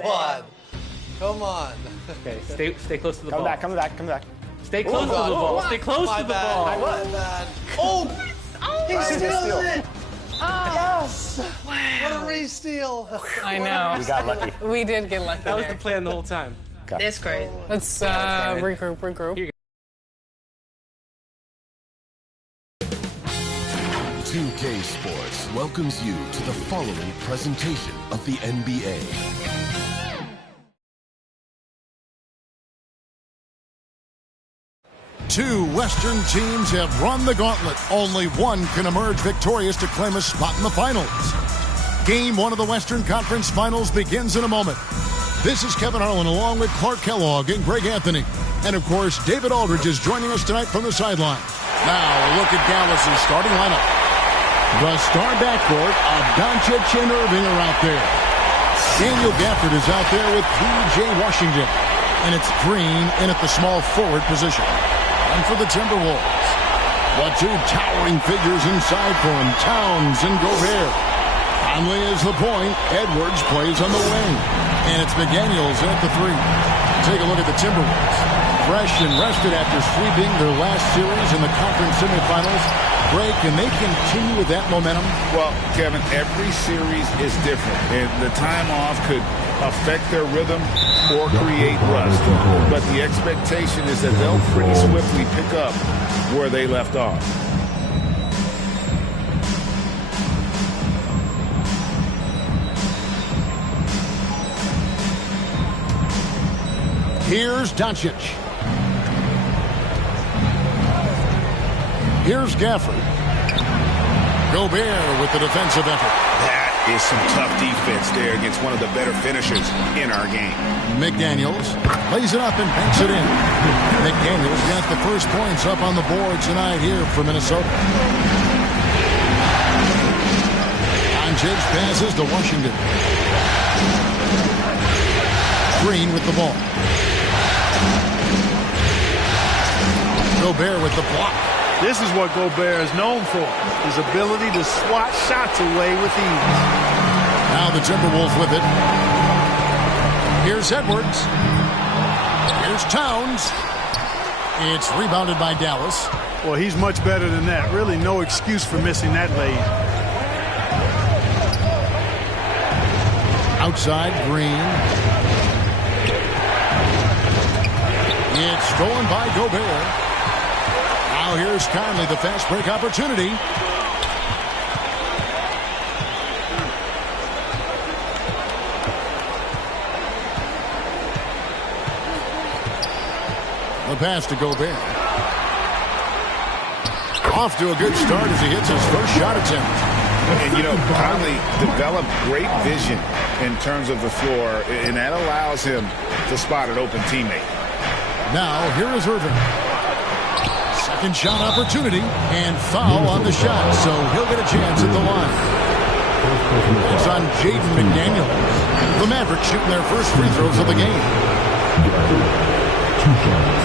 Come on. Come on. Okay, stay close to the ball. Coming back. Stay close to the ball. Stay close to the ball. My bad. Oh! He steals it! Yes! What a re-steal. I know. We got lucky. We did get lucky. That was the plan the whole time. Okay. That's great. Let's regroup. 2K Sports welcomes you to the following presentation of the NBA. Two Western teams have run the gauntlet. Only one can emerge victorious to claim a spot in the finals. Game one of the Western Conference Finals begins in a moment. This is Kevin Harlan along with Clark Kellogg and Greg Anthony. And of course, David Aldridge is joining us tonight from the sideline. Now a look at Dallas's starting lineup. The star backcourt of Doncic and Irving are out there. Daniel Gafford is out there with P.J. Washington. And it's Green in at the small forward position. And for the Timberwolves, the two towering figures inside for him, Towns and Gobert. Conley is the point. Edwards plays on the wing. And it's McDaniels in at the three. Take a look at the Timberwolves. Fresh and rested after sweeping their last series in the conference semifinals. Greg, can they continue with that momentum? Well, Kevin, every series is different. And the time off could affect their rhythm or create rust. But the expectation is that they'll pretty swiftly pick up where they left off. Here's Doncic. Here's Gafford. Gobert with the defensive effort. That is some tough defense there against one of the better finishers in our game. McDaniels lays it up and banks it in. McDaniels got the first points up on the board tonight here for Minnesota. Doncic passes to Washington. Green with the ball. Gobert with the block. This is what Gobert is known for, his ability to swat shots away with ease. Now the Timberwolves with it. Here's Edwards. Here's Towns. It's rebounded by Dallas. Well, he's much better than that. Really no excuse for missing that lead. Outside, Green. It's stolen by Gobert. Now here's Conley, the fast break opportunity. The pass to Gobert. Off to a good start as he hits his first shot attempt. And, you know, Conley developed great vision in terms of the floor, and that allows him to spot an open teammate. Now, here is Irving. Second shot opportunity, and foul on the shot, so he'll get a chance at the line. It's on Jaden McDaniels. The Mavericks shooting their first free throws of the game. 2 shots.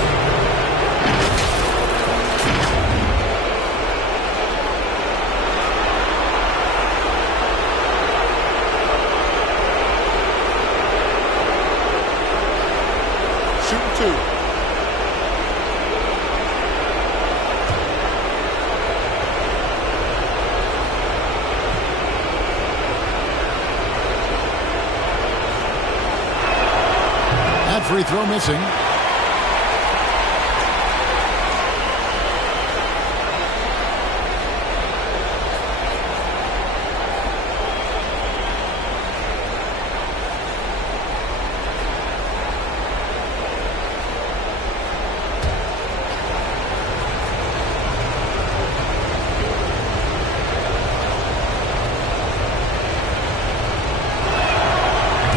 Free throw missing.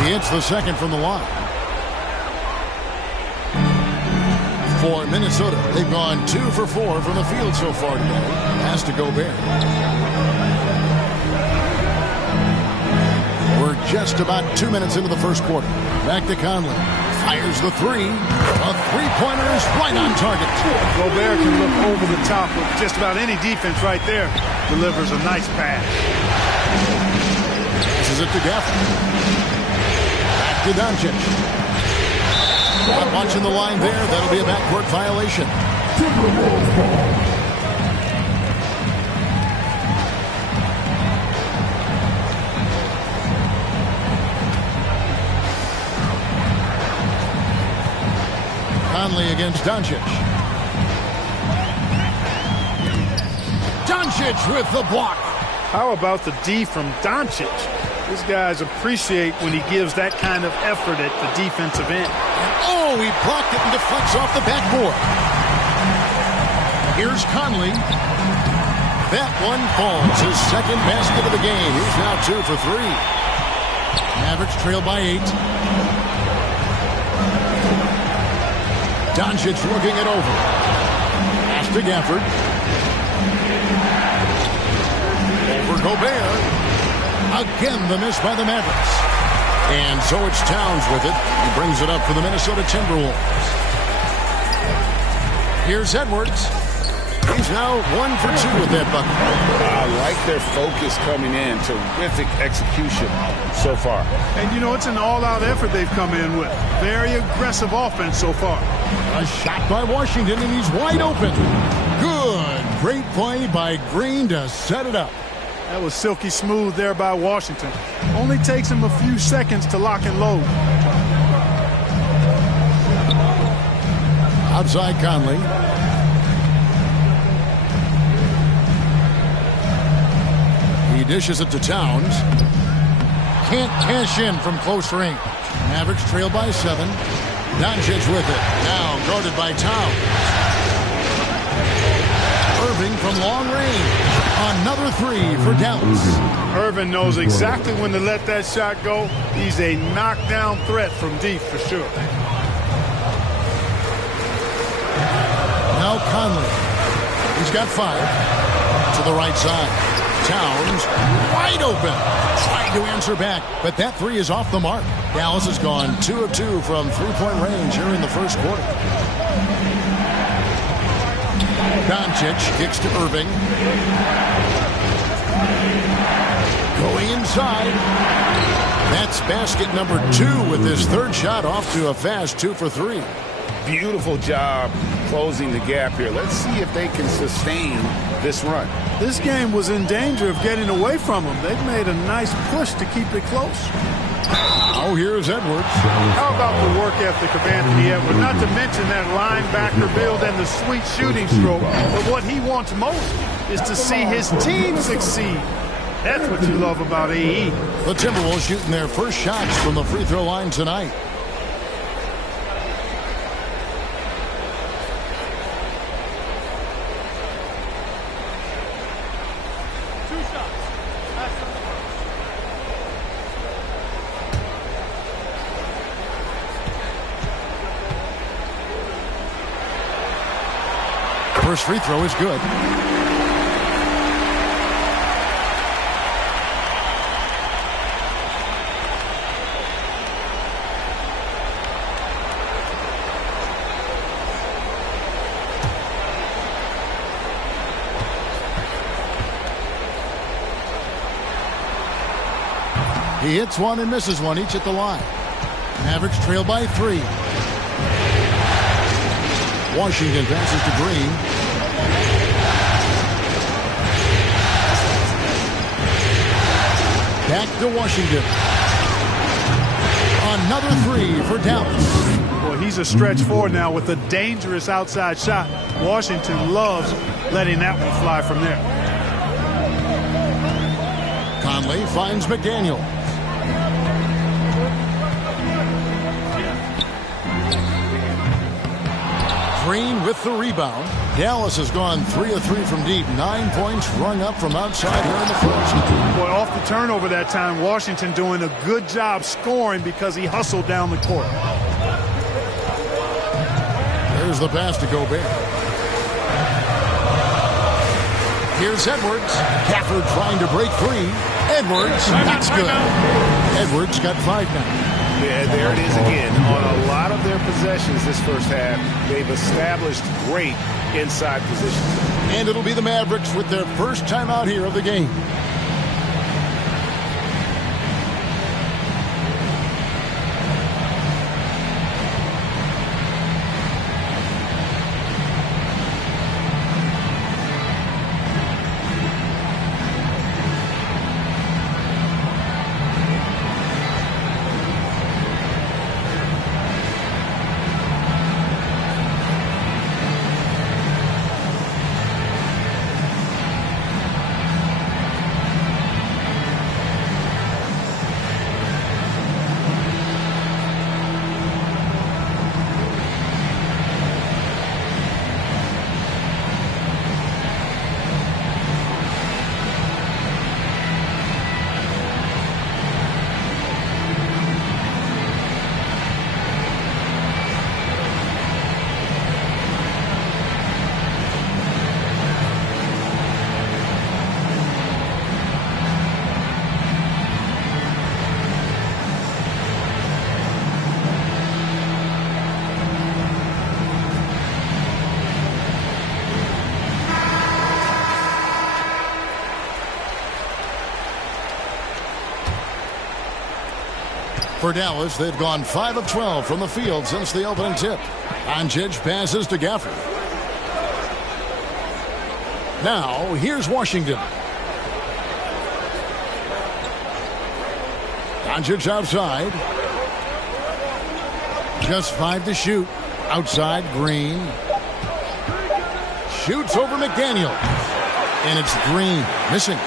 He hits the second from the line. For Minnesota, they've gone 2 for 4 from the field so far today. Pass to Gobert. We're just about 2 minutes into the first quarter. Back to Conley. Fires the three. A three-pointer is right on target. Gobert can look over the top of just about any defense right there. Delivers a nice pass. Passes it to Gafford. Back to Doncic. Not watching the line there. That'll be a backcourt violation. Conley against Doncic. Doncic with the block. How about the D from Doncic? These guys appreciate when he gives that kind of effort at the defensive end. Oh, he blocked it and deflects off the backboard. Here's Conley. That one falls. His second basket of the game. He's now 2 for 3. Mavericks trail by 8. Doncic looking it over. Pass to Gafford. Over Gobert. Again, the miss by the Mavericks. And so it's Towns with it. He brings it up for the Minnesota Timberwolves. Here's Edwards. He's now 1 for 2 with that bucket. I like their focus coming in. Terrific execution so far. And, you know, it's an all-out effort they've come in with. Very aggressive offense so far. A shot by Washington, and he's wide open. Good. Great play by Green to set it up. That was silky smooth there by Washington. Only takes him a few seconds to lock and load. Outside Conley. He dishes it to Towns. Can't cash in from close range. Mavericks trail by 7. Doncic with it. Now guarded by Towns. Irving from long range. Another 3 for Dallas. Irving knows exactly when to let that shot go. He's a knockdown threat from deep for sure. Now Conley. He's got 5. To the right side. Towns wide open. Trying to answer back, but that 3 is off the mark. Dallas has gone 2 of 2 from three-point range here in the first quarter. Doncic kicks to Irving. Going inside. That's basket number 2 with his third shot off to a fast 2 for 3. Beautiful job closing the gap here. Let's see if they can sustain this run. This game was in danger of getting away from them. They've made a nice push to keep it close. Oh, here's Edwards. How about the work ethic of Anthony Edwards? Not to mention that linebacker build and the sweet shooting stroke. But what he wants most is to see his team succeed. That's what you love about AE. The Timberwolves shooting their first shots from the free throw line tonight. First free throw is good. He hits one and misses one, each at the line. Mavericks trail by 3. Washington passes to Green. Back to Washington. Another 3 for Dallas. Well, he's a stretch 4 now with a dangerous outside shot. Washington loves letting that one fly from there. Conley finds McDaniel. Green with the rebound. Dallas has gone 3 of 3 from deep. 9 points rung up from outside here in the first. Boy, off the turnover that time, Washington doing a good job scoring because he hustled down the court. There's the pass to Gobert. Here's Edwards. Gafford trying to break free. Edwards, that's good. Edwards got 5 now. Yeah, there it is again. On a lot of their possessions this first half, they've established great inside positions. And it'll be the Mavericks with their first timeout here of the game. For Dallas, they've gone 5 of 12 from the field since the opening tip. Doncic passes to Gafford. Now, here's Washington. Doncic outside. Just 5 to shoot. Outside, Green. Shoots over McDaniel. And it's Green. Missing.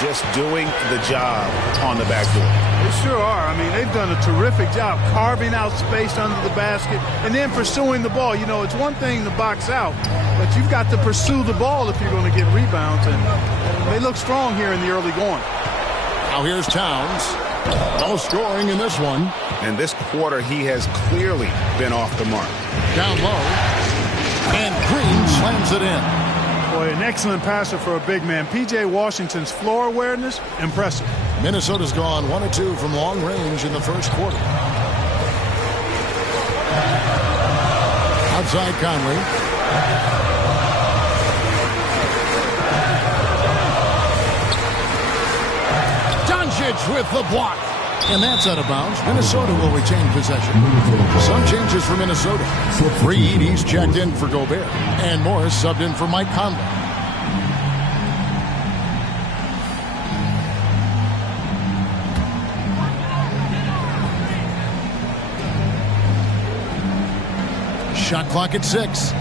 Just doing the job on the backboard. They sure are. I mean, they've done a terrific job carving out space under the basket and then pursuing the ball. You know, it's one thing to box out, but you've got to pursue the ball if you're going to get rebounds. And they look strong here in the early going. Now here's Towns. No scoring in this one. And this quarter, he has clearly been off the mark. Down low. And Green slams it in. Boy, an excellent passer for a big man. P.J. Washington's floor awareness, impressive. Minnesota's gone 1 of 2 from long range in the first quarter. Outside Conley. Doncic with the block. And that's out of bounds. Minnesota will retain possession. Some changes for Minnesota. Reed, he's checked in for Gobert. And Morris subbed in for Mike Conley. Shot clock at 6.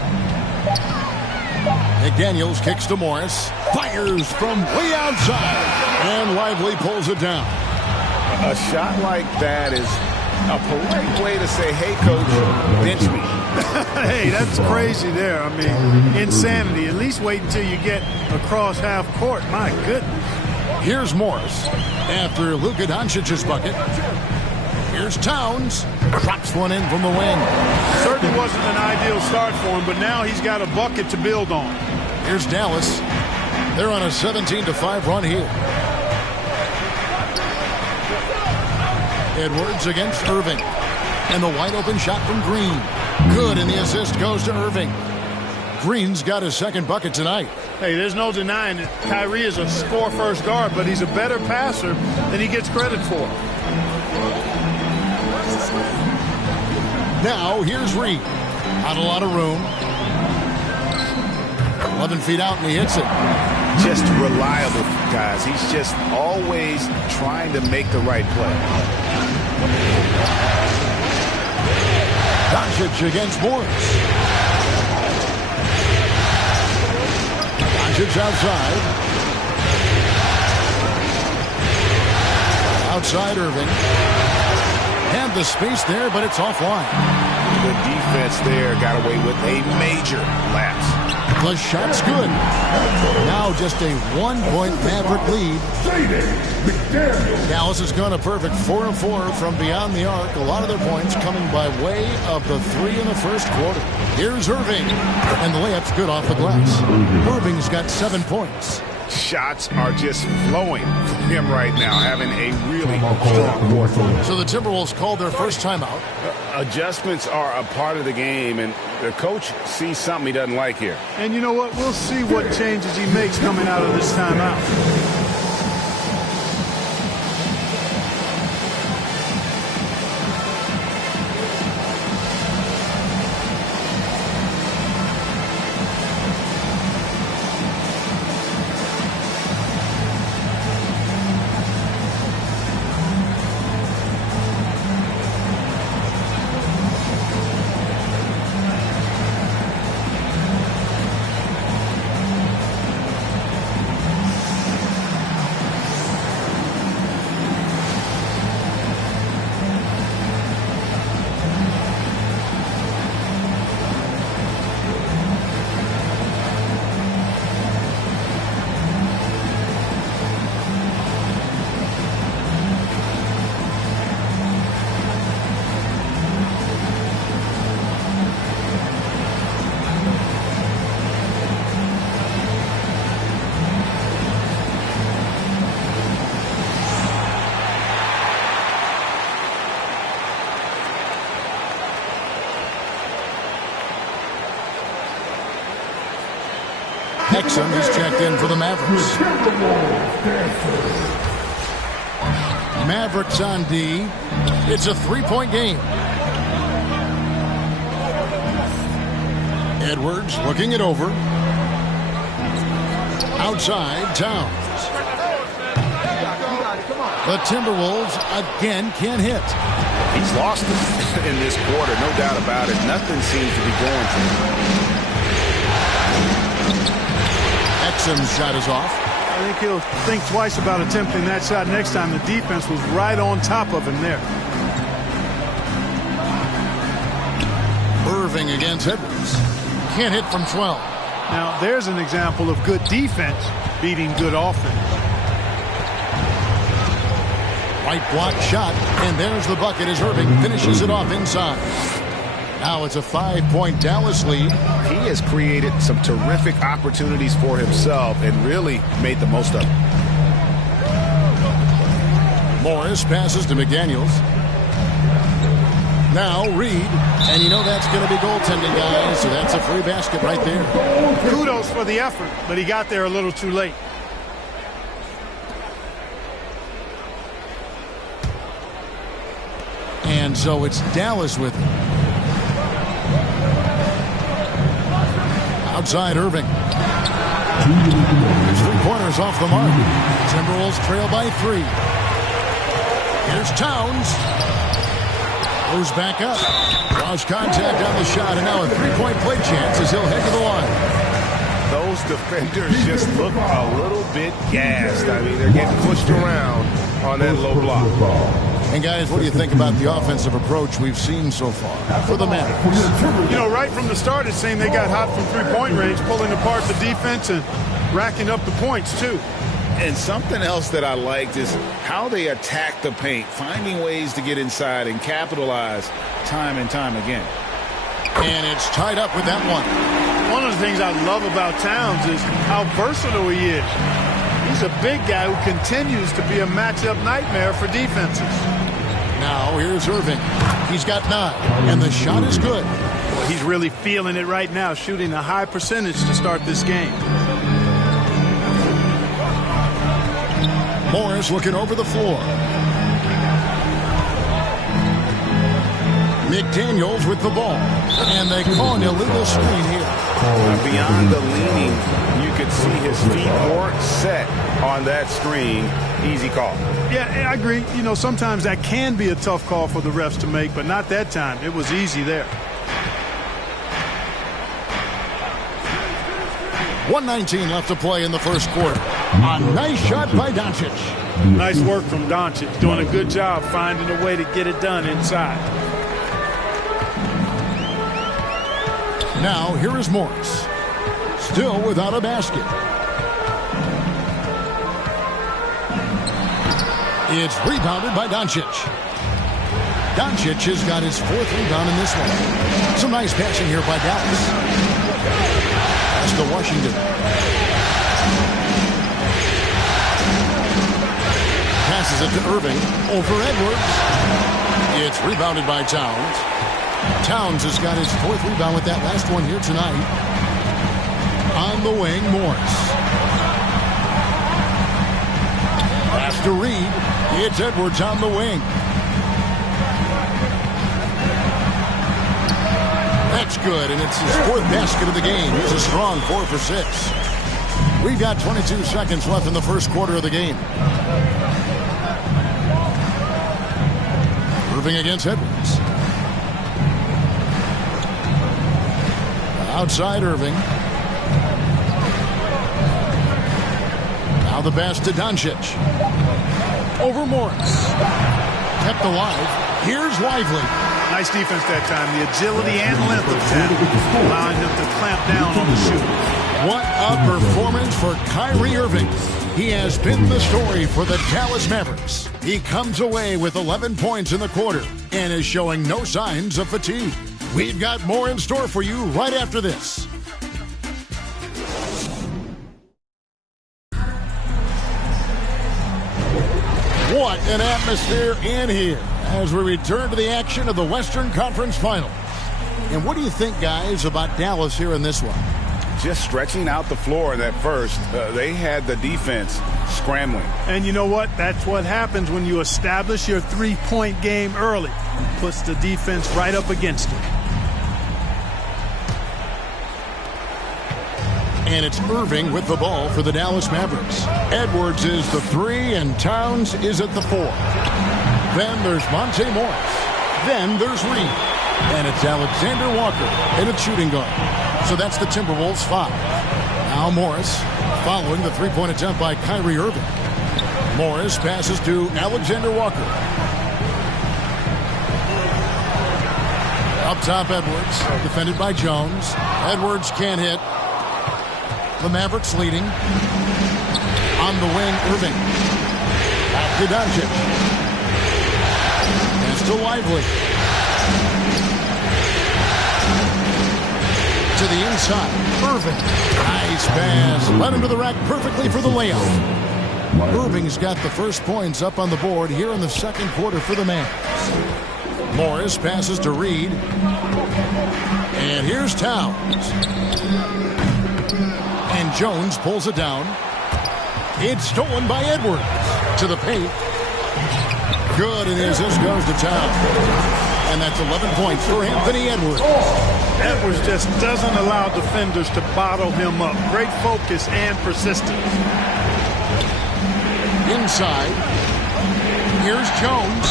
McDaniels kicks to Morris. Fires from way outside. And Lively pulls it down. A shot like that is a polite way to say, hey, coach, bench me. Hey, that's crazy there. I mean, insanity. At least wait until you get across half court. My goodness. Here's Morris after Luka Doncic's bucket. Here's Towns. Drops one in from the wing. Certainly wasn't an ideal start for him, but now he's got a bucket to build on. Here's Dallas. They're on a 17-5 run here. Edwards against Irving. And the wide open shot from Green. Good, and the assist goes to Irving. Green's got his second bucket tonight. Hey, there's no denying that Kyrie is a score-first guard, but he's a better passer than he gets credit for. Now, here's Reed. Not a lot of room. 11 feet out, and he hits it. Just reliable, guys. He's just always trying to make the right play. Doncic against Morris. Doncic outside. Outside Irving. Had the space there, but it's offline. The defense there got away with a major lapse. The shot's good. Now just a 1-point Maverick lead. Dallas has gone a perfect 4 of 4 from beyond the arc. A lot of their points coming by way of the 3 in the first quarter. Here's Irving. And the layup's good off the glass. Irving's got 7 points. Shots are just flowing from him right now, having a really strong quarter. So the Timberwolves called their first timeout. Adjustments are a part of the game, and the coach sees something he doesn't like here. And you know what? We'll see what changes he makes coming out of this timeout. Exum is checked in for the Mavericks. Mavericks on D. It's a three-point game. Edwards looking it over. Outside, Towns. The Timberwolves again can't hit. He's lost it in this quarter, no doubt about it. Nothing seems to be going for him. Exum's shot is off. I think he'll think twice about attempting that shot next time. The defense was right on top of him there. Irving against Edwards. Can't hit from 12. Now, there's an example of good defense beating good offense. Right block shot, and there's the bucket as Irving finishes it off inside. Now it's a 5-point Dallas lead. He has created some terrific opportunities for himself and really made the most of it. Morris passes to McDaniels. Now Reed, and you know that's going to be goaltending, guys, so that's a free basket right there. Kudos for the effort, but he got there a little too late. And so it's Dallas with him. Outside Irving. There's 3 pointers off the mark. Timberwolves trail by 3. Here's Towns. Goes back up. Draws contact on the shot, and now a 3-point play chance as he'll head to the line. Those defenders just look a little bit gassed. I mean, they're getting pushed around on that low block. And guys, what do you think about the offensive approach we've seen so far for the Mavs? You know, right from the start, it seemed they got hot from 3-point range, pulling apart the defense and racking up the points, too. And something else that I liked is how they attack the paint, finding ways to get inside and capitalize time and time again. And it's tied up with that one. One of the things I love about Towns is how versatile he is. He's a big guy who continues to be a matchup nightmare for defenses. Now here's Irving. He's got 9, and the shot is good. Well, he's really feeling it right now, shooting a high percentage to start this game. Morris looking over the floor. McDaniels with the ball. And they call an illegal screen here. Beyond the leaning, you could see his feet weren't set on that screen. Easy call. Yeah, I agree. You know, sometimes that can be a tough call for the refs to make, but not that time. It was easy there. 1:19 left to play in the first quarter. A nice shot by Doncic. Nice work from Doncic. Doing a good job finding a way to get it done inside. Now here is Morris. Still without a basket. It's rebounded by Doncic. Doncic has got his 4th rebound in this one. Some nice passing here by Dallas. Pass to Washington. Passes it to Irving. Over Edwards. It's rebounded by Towns. Towns has got his 4th rebound with that last one here tonight. On the wing, Morris. Pass to Reed. It's Edwards on the wing. That's good, and it's his 4th basket of the game. He's a strong 4 for 6. We've got 22 seconds left in the first quarter of the game. Irving against Edwards. Outside Irving. Now the pass to Doncic. Over Morris. Kept alive. Here's Lively. Nice defense that time. The agility and length of Towns, allowing him to clamp down on the shooter. What a performance for Kyrie Irving. He has been the story for the Dallas Mavericks. He comes away with 11 points in the quarter and is showing no signs of fatigue. We've got more in store for you right after this. What an atmosphere in here as we return to the action of the Western Conference Finals. And what do you think, guys, about Dallas here in this one? just stretching out the floor in that first. They had the defense scrambling. And you know what? That's what happens when you establish your three-point game early. Puts the defense right up against it. And it's Irving with the ball for the Dallas Mavericks. Edwards is the 3, and Towns is at the 4. Then there's Monte Morris. Then there's Reed. And it's Alexander Walker in a shooting guard. So that's the Timberwolves 5. Now Morris following the three-point attempt by Kyrie Irving. Morris passes to Alexander Walker. Up top, Edwards, defended by Jones. Edwards can't hit. The Mavericks leading. On the wing, Irving. Back to Doncic. Pass to Lively. To the inside. Irving. Nice pass. Led him to the rack perfectly for the layup. Irving's got the first points up on the board here in the second quarter for the Mavs. Morris passes to Reed. And here's Towns. And Jones pulls it down. It's stolen by Edwards. To the paint. Good, and as this goes to Towns. And that's 11 points for Anthony Edwards. Edwards just doesn't allow defenders to bottle him up. Great focus and persistence. Inside. Here's Jones.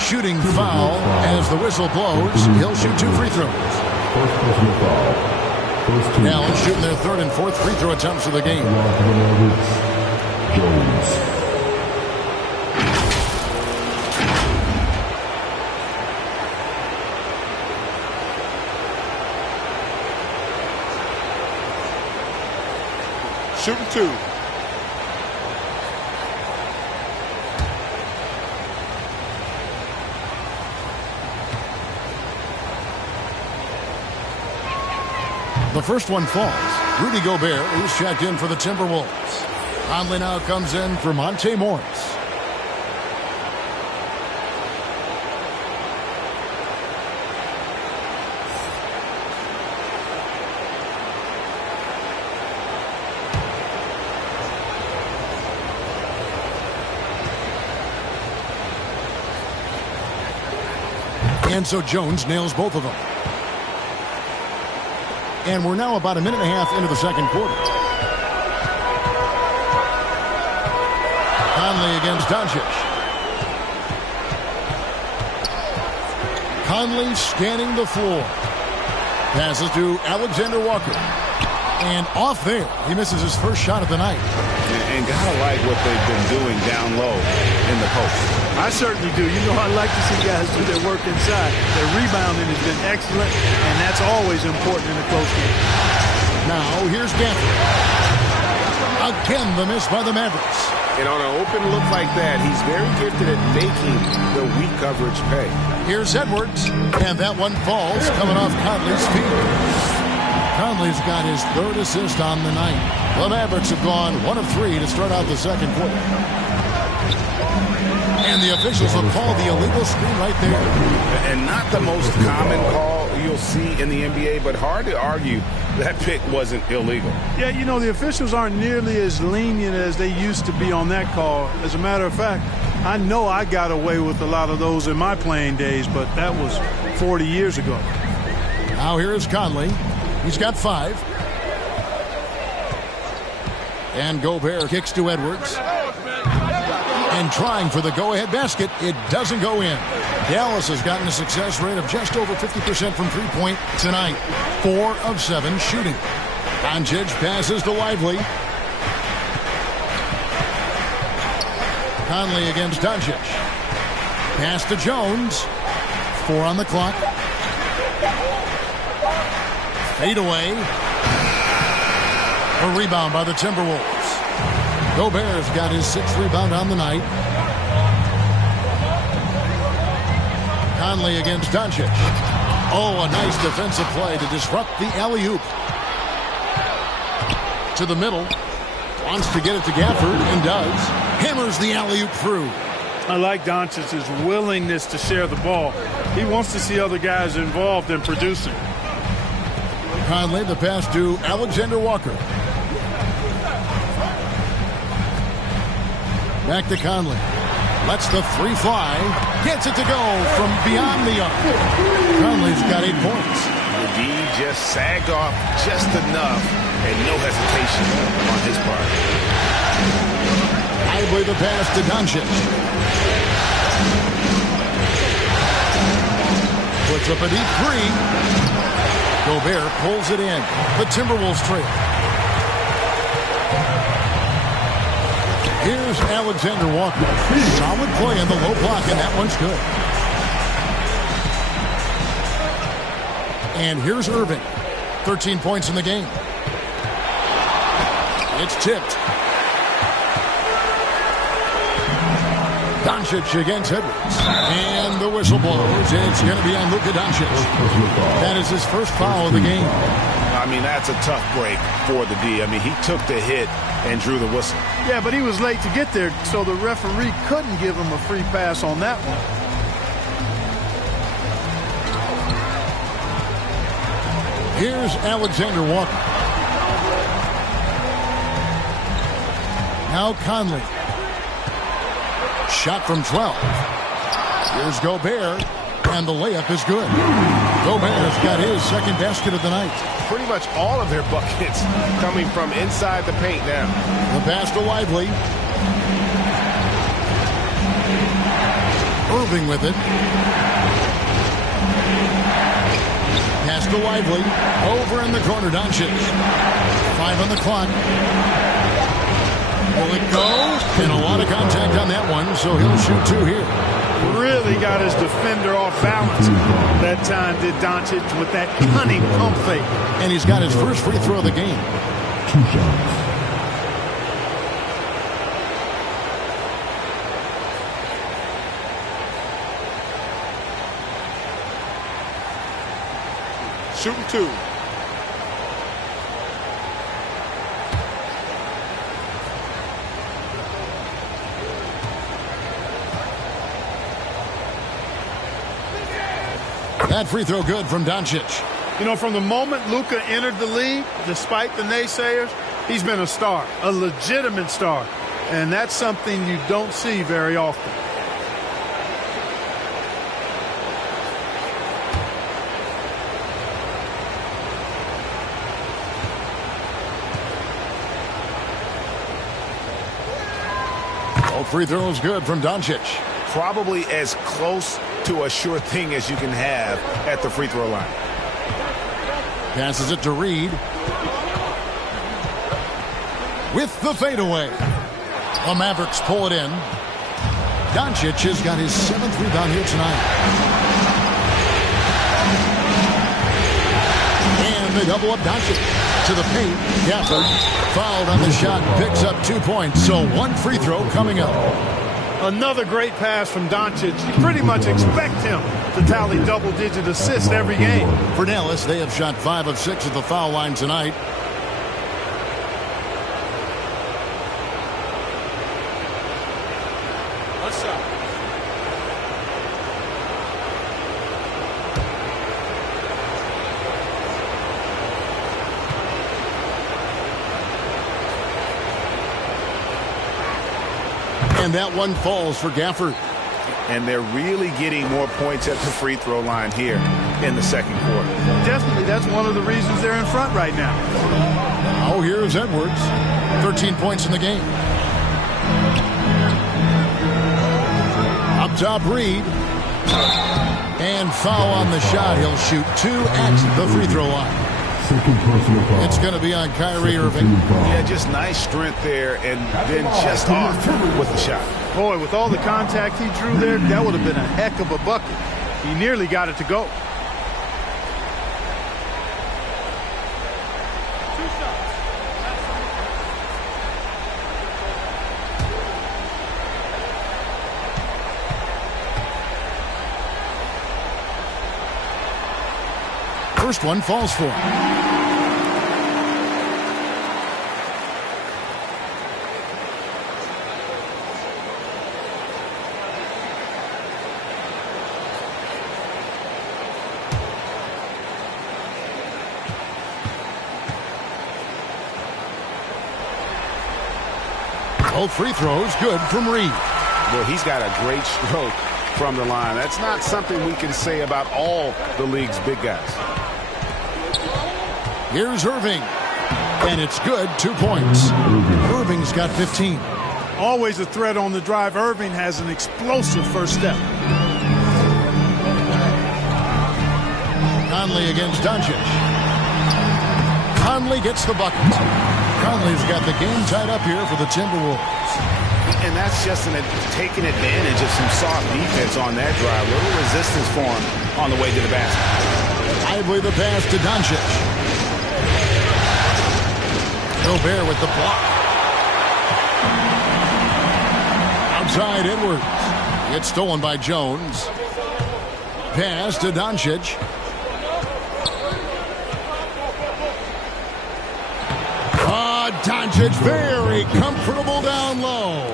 Shooting foul as the whistle blows. He'll shoot 2 free throws. First personal foul. Dallas shooting their third and fourth free throw attempts of the game. Jones. Shooting 2. The first one falls. Rudy Gobert, who's checked in for the Timberwolves. Conley now comes in for Monte Morris. And so Jones nails both of them. And we're now about a minute and a half into the second quarter. Conley against Doncic. Conley scanning the floor. Passes to Alexander Walker. And off there, he misses his first shot of the night. And gotta like what they've been doing down low in the post. I certainly do. You know, I like to see guys do their work inside. Their rebounding has been excellent, and that's always important in a close game. Now, here's Gafford. Again, the miss by the Mavericks. And on an open look like that, he's very gifted at making the weak coverage pay. Here's Edwards, and that one falls, coming off Conley's feet. Conley's got his third assist on the night. The Mavericks have gone 1 of 3 to start out the second quarter. And the officials have called the illegal screen right there. And not the most common call you'll see in the NBA, but hard to argue that pick wasn't illegal. Yeah, you know, the officials aren't nearly as lenient as they used to be on that call. As a matter of fact, I know I got away with a lot of those in my playing days, but that was 40 years ago. Now here is Conley. He's got 5. And Gobert kicks to Edwards. And trying for the go-ahead basket, it doesn't go in. Dallas has gotten a success rate of just over 50% from three-point tonight. 4 of 7 shooting. Doncic passes to Lively. Conley against Doncic. Pass to Jones. 4 on the clock. Fade away. A rebound by the Timberwolves. Gobert's got his 6th rebound on the night. Conley against Doncic. Oh, a nice defensive play to disrupt the alley-oop. To the middle. Wants to get it to Gafford, and does. Hammers the alley-oop through. I like Doncic's willingness to share the ball. He wants to see other guys involved in producing. Conley, the pass to Alexander Walker. Back to Conley. Lets the three fly. Gets it to go from beyond the arc. Conley's got 8 points. The D just sagged off just enough and no hesitation on his part. Lively the pass to Doncic. Puts up a deep three. Gobert pulls it in. The Timberwolves trail. Here's Alexander Walker. Solid play in the low block, and that one's good. And here's Irving. 13 points in the game. It's tipped. Doncic against Edwards. And the whistle blows. It's going to be on Luka Doncic. That is his first foul of the game. I mean, that's a tough break for the D. I mean, he took the hit and drew the whistle. Yeah, but he was late to get there, so the referee couldn't give him a free pass on that one. Here's Alexander Walker. Now Conley. Shot from 12. Here's Gobert, and the layup is good. Gobert's got his second basket of the night. Pretty much all of their buckets coming from inside the paint now. The pass to Lively. Irving with it. Pass to Lively. Over in the corner, Doncic. 5 on the clock. Will it go? And a lot of contact on that one, so he'll shoot 2 here. Really got his defender off balance. That time did Doncic with that cunning pump fake. And he's got his first free throw of the game. 2 shots. Shooting 2. That free throw good from Doncic. You know, from the moment Luka entered the league, despite the naysayers, he's been a star, a legitimate star. And that's something you don't see very often. All free throws good from Doncic. Probably as close to a sure thing as you can have at the free throw line. Passes it to Reed. With the fadeaway. The Mavericks pull it in. Doncic has got his 7th rebound here tonight. And they double up Doncic to the paint. Gafford fouled on the shot, picks up 2 points. So 1 free throw coming up. Another great pass from Doncic. You pretty much expect him to tally double-digit assists every game. For Dallas, they have shot 5 of 6 at the foul line tonight. What's up? And that one falls for Gafford. And they're really getting more points at the free throw line here in the second quarter. Definitely, that's one of the reasons they're in front right now. Oh, here's Edwards. 13 points in the game. Up top, Reed. And foul on the shot. He'll shoot 2 at the free throw line. Second personal foul. It's going to be on Kyrie Irving. Yeah, just nice strength there and then just off with the shot. Boy, with all the contact he drew there, that would have been a heck of a bucket. He nearly got it to go. First one falls for him. Both free throws good from Reed. Well, he's got a great stroke from the line. That's not something we can say about all the league's big guys. Here's Irving. And it's good, 2 points. Irving's got 15. Always a threat on the drive. Irving has an explosive first step. Conley against Doncic. Conley gets the bucket. Conley's got the game tied up here for the Timberwolves. And that's just taking advantage of some soft defense on that drive. A little resistance for him on the way to the basket. Lively the pass to Doncic. Gobert with the block. Outside Edwards. It's stolen by Jones. Pass to Doncic. Doncic very comfortable down low.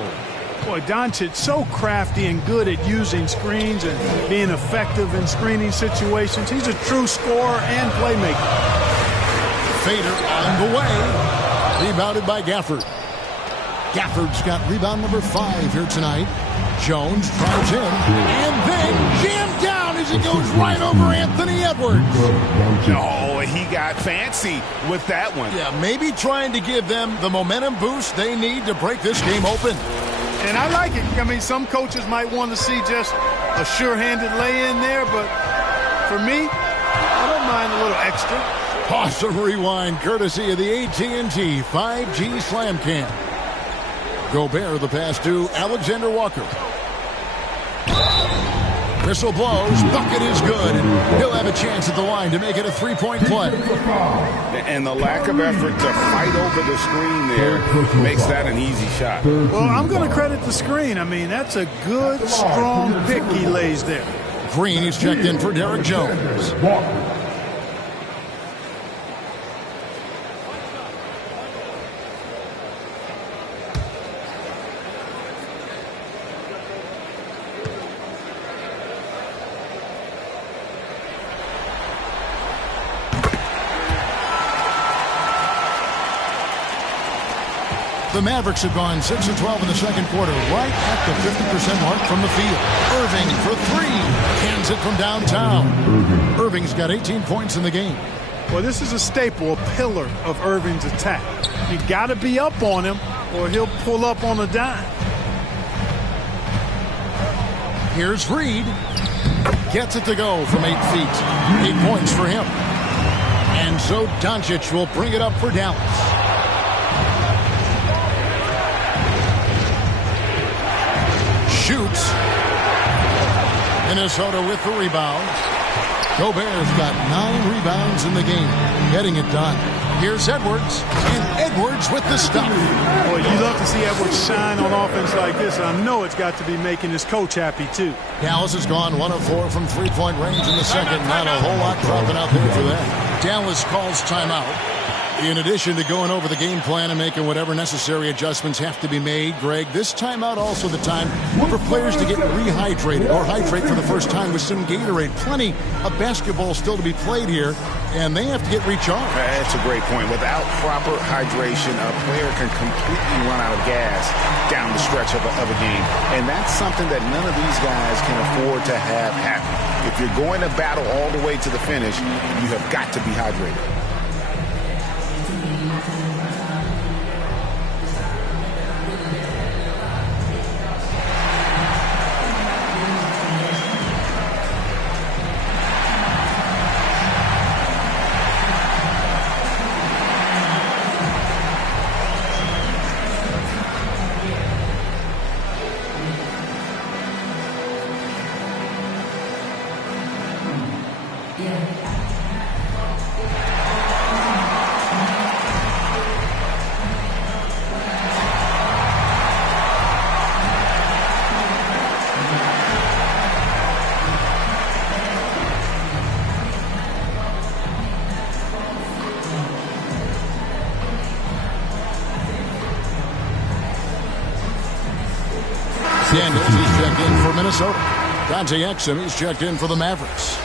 Boy, Doncic so crafty and good at using screens and being effective in screening situations. He's a true scorer and playmaker. Fader on the way. Rebounded by Gafford. Gafford's got rebound number 5 here tonight. Jones drives in and then jammed down as he goes right over Anthony Edwards. Oh, he got fancy with that one. Yeah, maybe trying to give them the momentum boost they need to break this game open. And I like it. I mean, some coaches might want to see just a sure-handed lay-in there, but for me, I don't mind a little extra. Awesome rewind courtesy of the AT&T 5G Slam Cam. Gobert the pass to Alexander Walker. Whistle blows. Bucket is good. He'll have a chance at the line to make it a 3-point play. And the lack of effort to fight over the screen there makes that an easy shot. Well, I'm going to credit the screen. I mean, that's a good, strong pick he lays there. Green is checked in for Derek Jones. The Mavericks have gone 6 of 12 in the second quarter, right at the 50% mark from the field. Irving for 3. Cans it from downtown. Irving's got 18 points in the game. Well, this is a staple, a pillar of Irving's attack. You got to be up on him or he'll pull up on a dime. Here's Reed. Gets it to go from 8 feet. 8 points for him. And so Doncic will bring it up for Dallas. Shoots. Minnesota with the rebound. Gobert's got 9 rebounds in the game. Getting it done. Here's Edwards. And Edwards with the stop. Boy, you love to see Edwards shine on offense like this. And I know it's got to be making his coach happy, too. Dallas has gone 1 of 4 from 3-point range in the second. Not a whole lot dropping out there for that. Dallas calls timeout. In addition to going over the game plan and making whatever necessary adjustments have to be made, Greg, this timeout also the time for players to get rehydrated or hydrate for the first time with some Gatorade. Plenty of basketball still to be played here, and they have to get recharged. That's a great point. Without proper hydration, a player can completely run out of gas down the stretch of a game. And that's something that none of these guys can afford to have happen. If you're going to battle all the way to the finish, you have got to be hydrated. Daniels is checked in for Minnesota. Dante Exum is checked in for the Mavericks.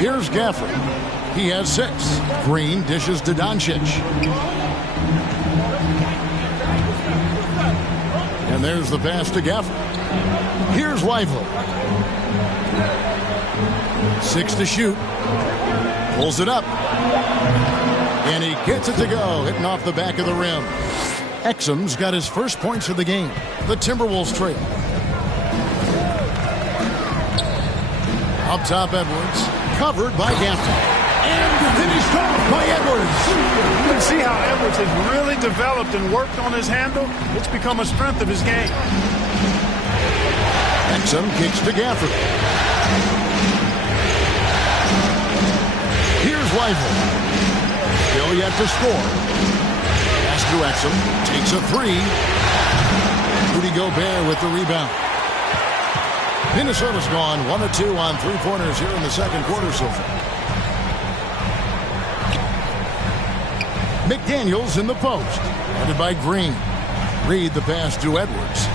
Here's Gafford. He has 6. Green dishes to Doncic. And there's the pass to Gafford. Here's Lively. 6 to shoot. Pulls it up. And he gets it to go, hitting off the back of the rim. Exum's got his first points of the game. The Timberwolves trail. Up top, Edwards. Covered by Gafford. And finished off by Edwards. You can see how Edwards has really developed and worked on his handle. It's become a strength of his game. Exum kicks to Gafford. Here's Lively. Still yet to score. Pass to Exum. Takes a 3. Rudy Gobert with the rebound. Minnesota's gone 1 of 2 on three-pointers here in the second quarter so far. McDaniels in the post. Headed by Green. Reed the pass to Edwards.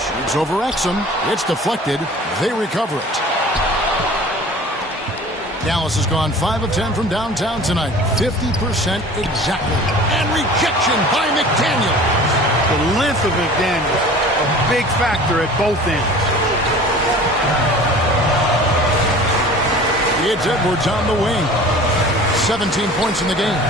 Shoots over Exum. It's deflected. They recover it. Dallas has gone 5 of 10 from downtown tonight. 50% exactly. And rejection by McDaniels. The length of McDaniels, a big factor at both ends. It's Edwards on the wing. 17 points in the game.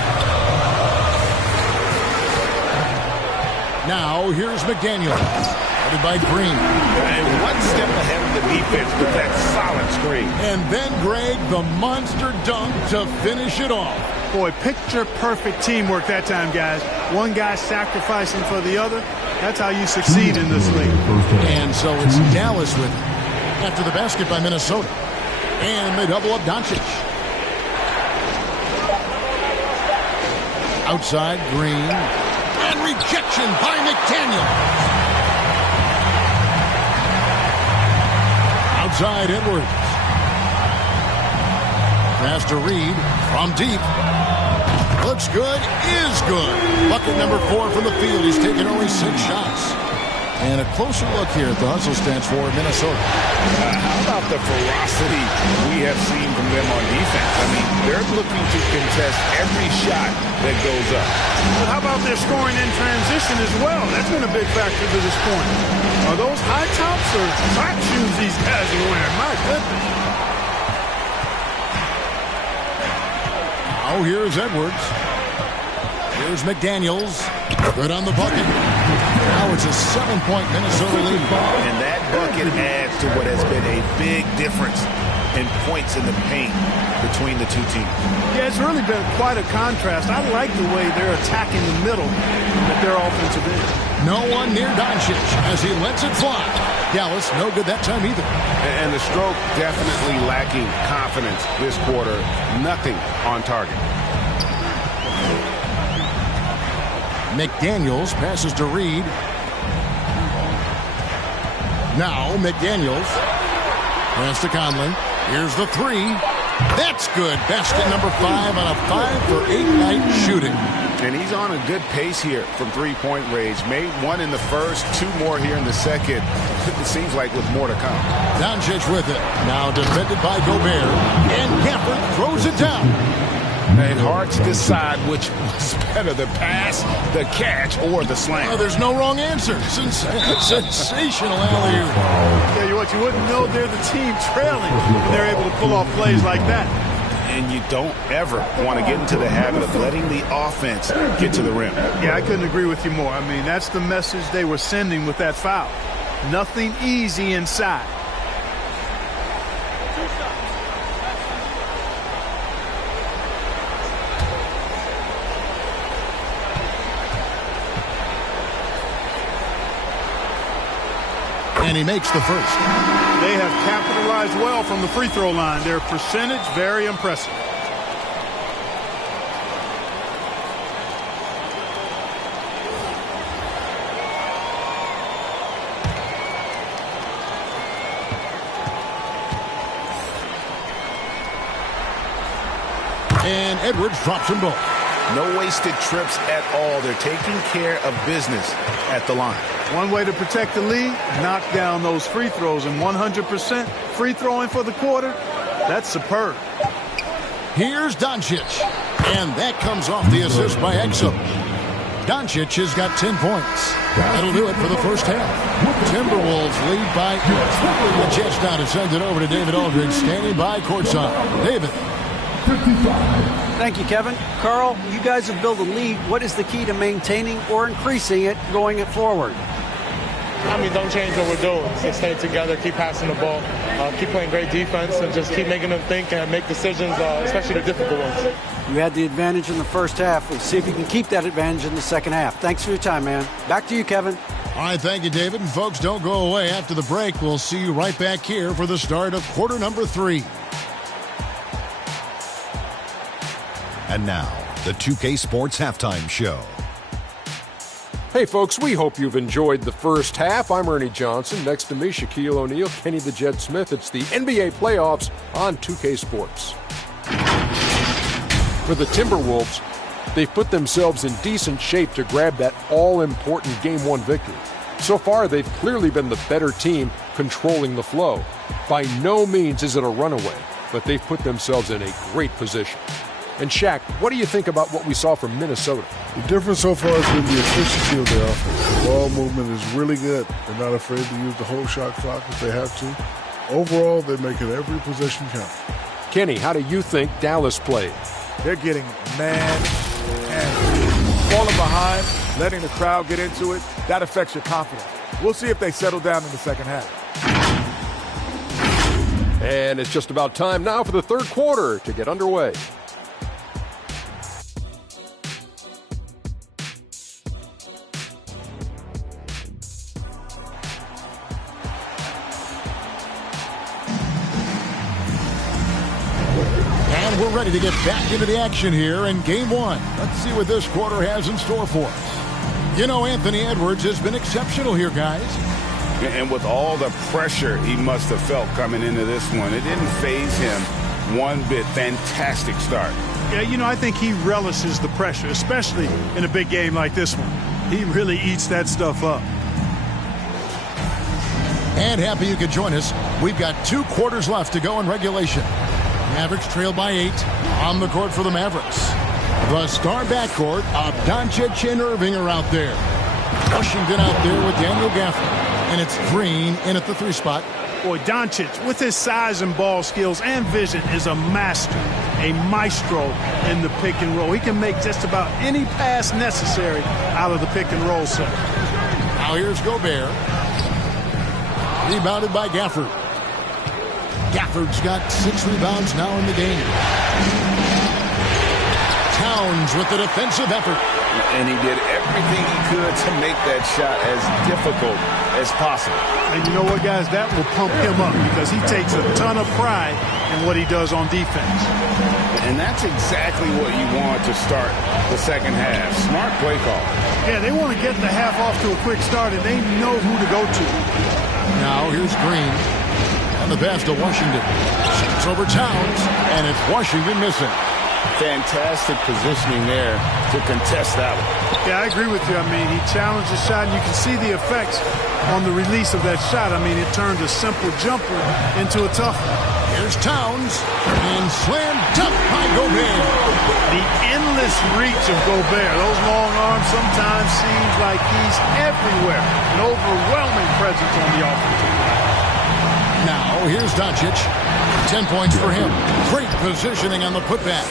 Now, here's McDaniel. Headed by Green. And one step ahead of the defense with that solid screen. And then Greg, the monster dunk to finish it off. Boy, picture-perfect teamwork that time, guys. One guy sacrificing for the other. That's how you succeed in this league. And so it's Dallas with it after the basket by Minnesota. And they double up Doncic. Outside, Green. And rejection by McDaniel. Outside, Edwards. Pass to Reed from deep. Looks good, is good. Bucket number 4 from the field. He's taken only 6 shots. And a closer look here at the hustle stance for Minnesota. How about the ferocity we have seen from them on defense? I mean, they're looking to contest every shot that goes up. But how about their scoring in transition as well? That's been a big factor to this point. Are those high tops or track shoes these guys are wearing? My goodness. Oh, here's Edwards. Here's McDaniels. Good on the bucket. Now it's a 7-point Minnesota lead. And that bucket adds to what has been a big difference in points in the paint between the two teams. Yeah, it's really been quite a contrast. I like the way they're attacking the middle at their offensive end. No one near Doncic as he lets it fly. Dallas, no good that time either. And the stroke definitely lacking confidence this quarter. Nothing on target. McDaniels passes to Reed. Now McDaniels. Pass to Conley. Here's the 3. That's good. Basket number 5 on a 5 for 8 night shooting. And he's on a good pace here from three-point range. Made 1 in the first, 2 more here in the second. It seems like with more to come. Doncic with it. Now defended by Gobert. And Gafford throws it down. And hard to decide which was better, the pass, the catch, or the slam. Oh, there's no wrong answer. Sensational alley-oop. Tell you what, you wouldn't know they're the team trailing when they're able to pull off plays like that. And you don't ever want to get into the habit of letting the offense get to the rim. Yeah, I couldn't agree with you more. I mean, that's the message they were sending with that foul. Nothing easy inside. And he makes the first. They have capitalized well from the free throw line. Their percentage, very impressive. And Edwards drops them both. No wasted trips at all. They're taking care of business at the line. One way to protect the lead, knock down those free throws. And 100% free throwing for the quarter, That's superb. Here's Doncic. And that comes off the assist by Exum. Doncic has got 10 points. That'll do it for the first half. Timberwolves lead by 8. The Jets now to send it over to David Aldridge, standing by courtside. David. Thank you, Kevin. Carl, you guys have built a lead. What is the key to maintaining or increasing it going it forward? I mean, don't change what we're doing. Just stay together, keep passing the ball, keep playing great defense, and just keep making them think and make decisions, especially the difficult ones. You had the advantage in the first half. We'll see if you can keep that advantage in the second half. Thanks for your time, man. Back to you, Kevin. All right, thank you, David. And folks, don't go away. After the break, we'll see you right back here for the start of quarter number 3. And now, the 2K Sports Halftime Show. Hey, folks, we hope you've enjoyed the first half. I'm Ernie Johnson. Next to me, Shaquille O'Neal, Kenny the Jet Smith. It's the NBA playoffs on 2K Sports. For the Timberwolves, they've put themselves in decent shape to grab that all-important Game 1 victory. So far, they've clearly been the better team controlling the flow. By no means is it a runaway, but they've put themselves in a great position. And Shaq, what do you think about what we saw from Minnesota? The difference so far has been the efficiency of their offense. The ball movement is really good. They're not afraid to use the whole shot clock if they have to. Overall, they're making every possession count. Kenny, how do you think Dallas played? They're getting man and falling behind, letting the crowd get into it. That affects your confidence. We'll see if they settle down in the second half. And it's just about time now for the third quarter to get underway. We're ready to get back into the action here in Game 1. Let's see what this quarter has in store for us. You know, Anthony Edwards has been exceptional here, guys. And with all the pressure he must have felt coming into this one, it didn't faze him one bit. Fantastic start. Yeah, you know, I think he relishes the pressure, especially in a big game like this one. He really eats that stuff up. And happy you could join us. We've got 2 quarters left to go in regulation. Mavericks trail by 8 on the court for the Mavericks. The star backcourt of Doncic and Irving are out there. Washington out there with Daniel Gafford. And it's Green in at the 3 spot. Boy, Doncic, with his size and ball skills and vision, is a master, a maestro in the pick and roll. He can make just about any pass necessary out of the pick and roll set. Now here's Gobert. Rebounded by Gafford. Gafford's got 6 rebounds now in the game. Towns with the defensive effort. And he did everything he could to make that shot as difficult as possible. And you know what, guys? That will pump him up because he takes a ton of pride in what he does on defense. And that's exactly what you want to start the second half. Smart play call. Yeah, they want to get the half off to a quick start, and they know who to go to. Now here's Green. And the pass to Washington. Shoots over Towns, and it's Washington missing. Fantastic positioning there to contest that one. Yeah, I agree with you. I mean, he challenged the shot, and you can see the effects on the release of that shot. I mean, it turned a simple jumper into a tough one. Here's Towns, and slammed dunk by Gobert. The endless reach of Gobert. Those long arms sometimes seems like he's everywhere. An overwhelming presence on the offensive line. Now, here's Doncic. 10 points for him. Great positioning on the putback.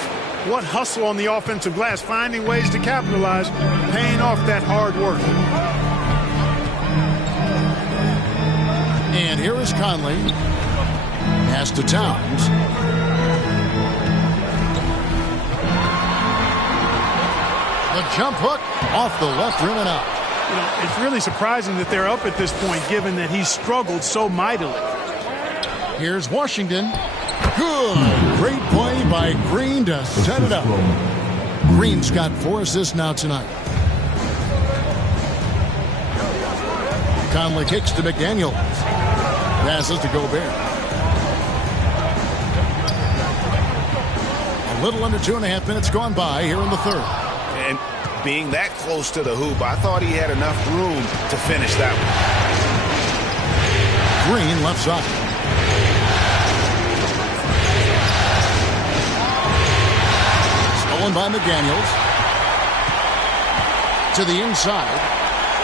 What hustle on the offensive glass, finding ways to capitalize, paying off that hard work. And here is Conley. Pass to Towns. The jump hook off the left rim and out. You know, it's really surprising that they're up at this point, given that he struggled so mightily. Here's Washington. Good. Great play by Green to set it up. Green's got 4 assists now tonight. Conley kicks to McDaniel. Passes to Gobert. A little under 2.5 minutes gone by here in the third. And being that close to the hoop, I thought he had enough room to finish that one. Green left side. Stolen by McDaniels. To the inside.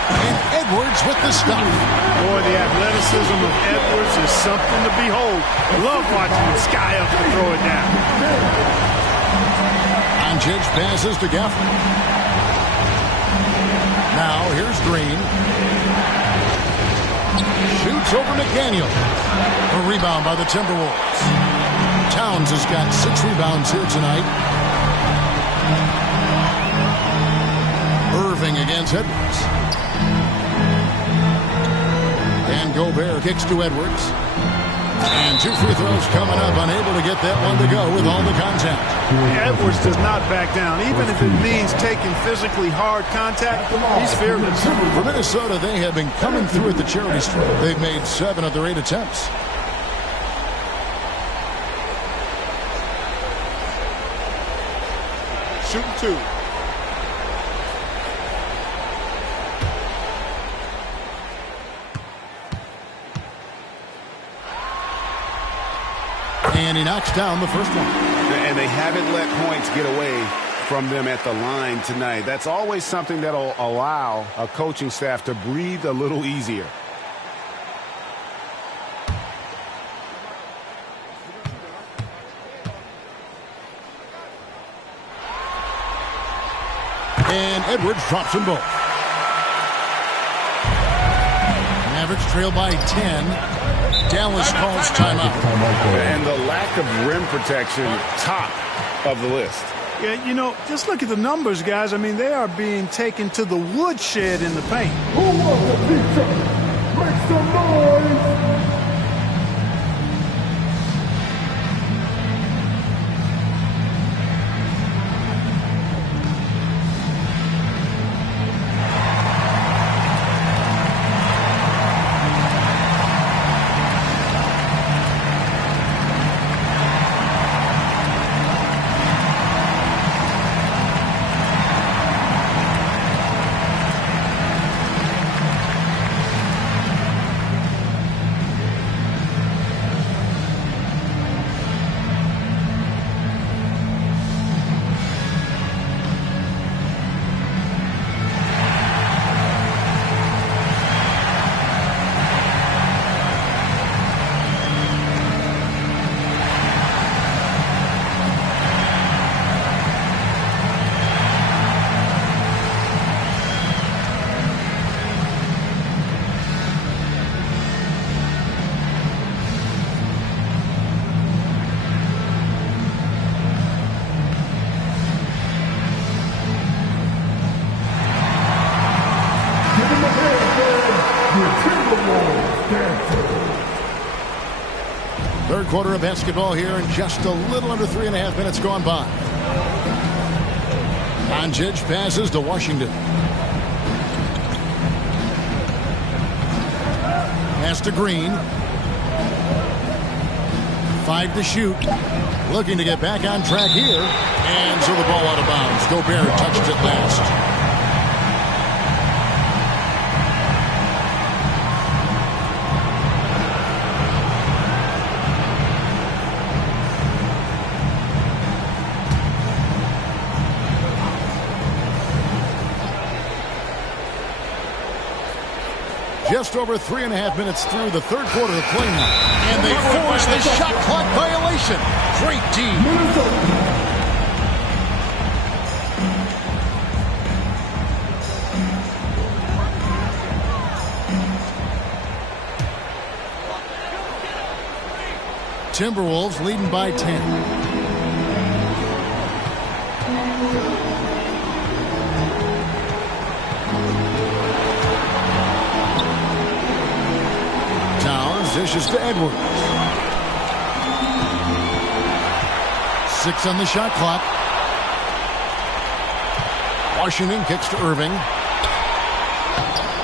And Edwards with the stop. Boy, the athleticism of Edwards is something to behold. Love watching him sky up and throw it down. Doncic passes to Gafford. Now here's Green. Shoots over McDaniel. A rebound by the Timberwolves. Towns has got 6 rebounds here tonight. Irving against Edwards. And Gobert kicks to Edwards. And 2 free throws coming up. Unable to get that one to go with all the contact. Edwards does not back down. Even if it means taking physically hard contact, he's fearless. For Minnesota, they have been coming through at the charity stripe. They've made 7 of their 8 attempts. Shooting 2. And he knocks down the first one. And they haven't let points get away from them at the line tonight. That's always something that'll allow a coaching staff to breathe a little easier. And Edwards drops them both. Mavericks trail by 10. Dallas calls timeout. And the lack of rim protection, top of the list. Yeah, you know, just look at the numbers, guys. I mean, they are being taken to the woodshed in the paint. Who wants a pizza? Make some noise! Third quarter of basketball here, and just a little under 3.5 minutes gone by. Doncic passes to Washington. Pass to Green. 5 to shoot. Looking to get back on track here. And so the ball out of bounds. Gobert touched it last. Just over 3.5 minutes through the third quarter of play now. And they force the shot clock violation. Great team. Timberwolves leading by 10. Dishes to Edwards. 6 on the shot clock. Washington kicks to Irving.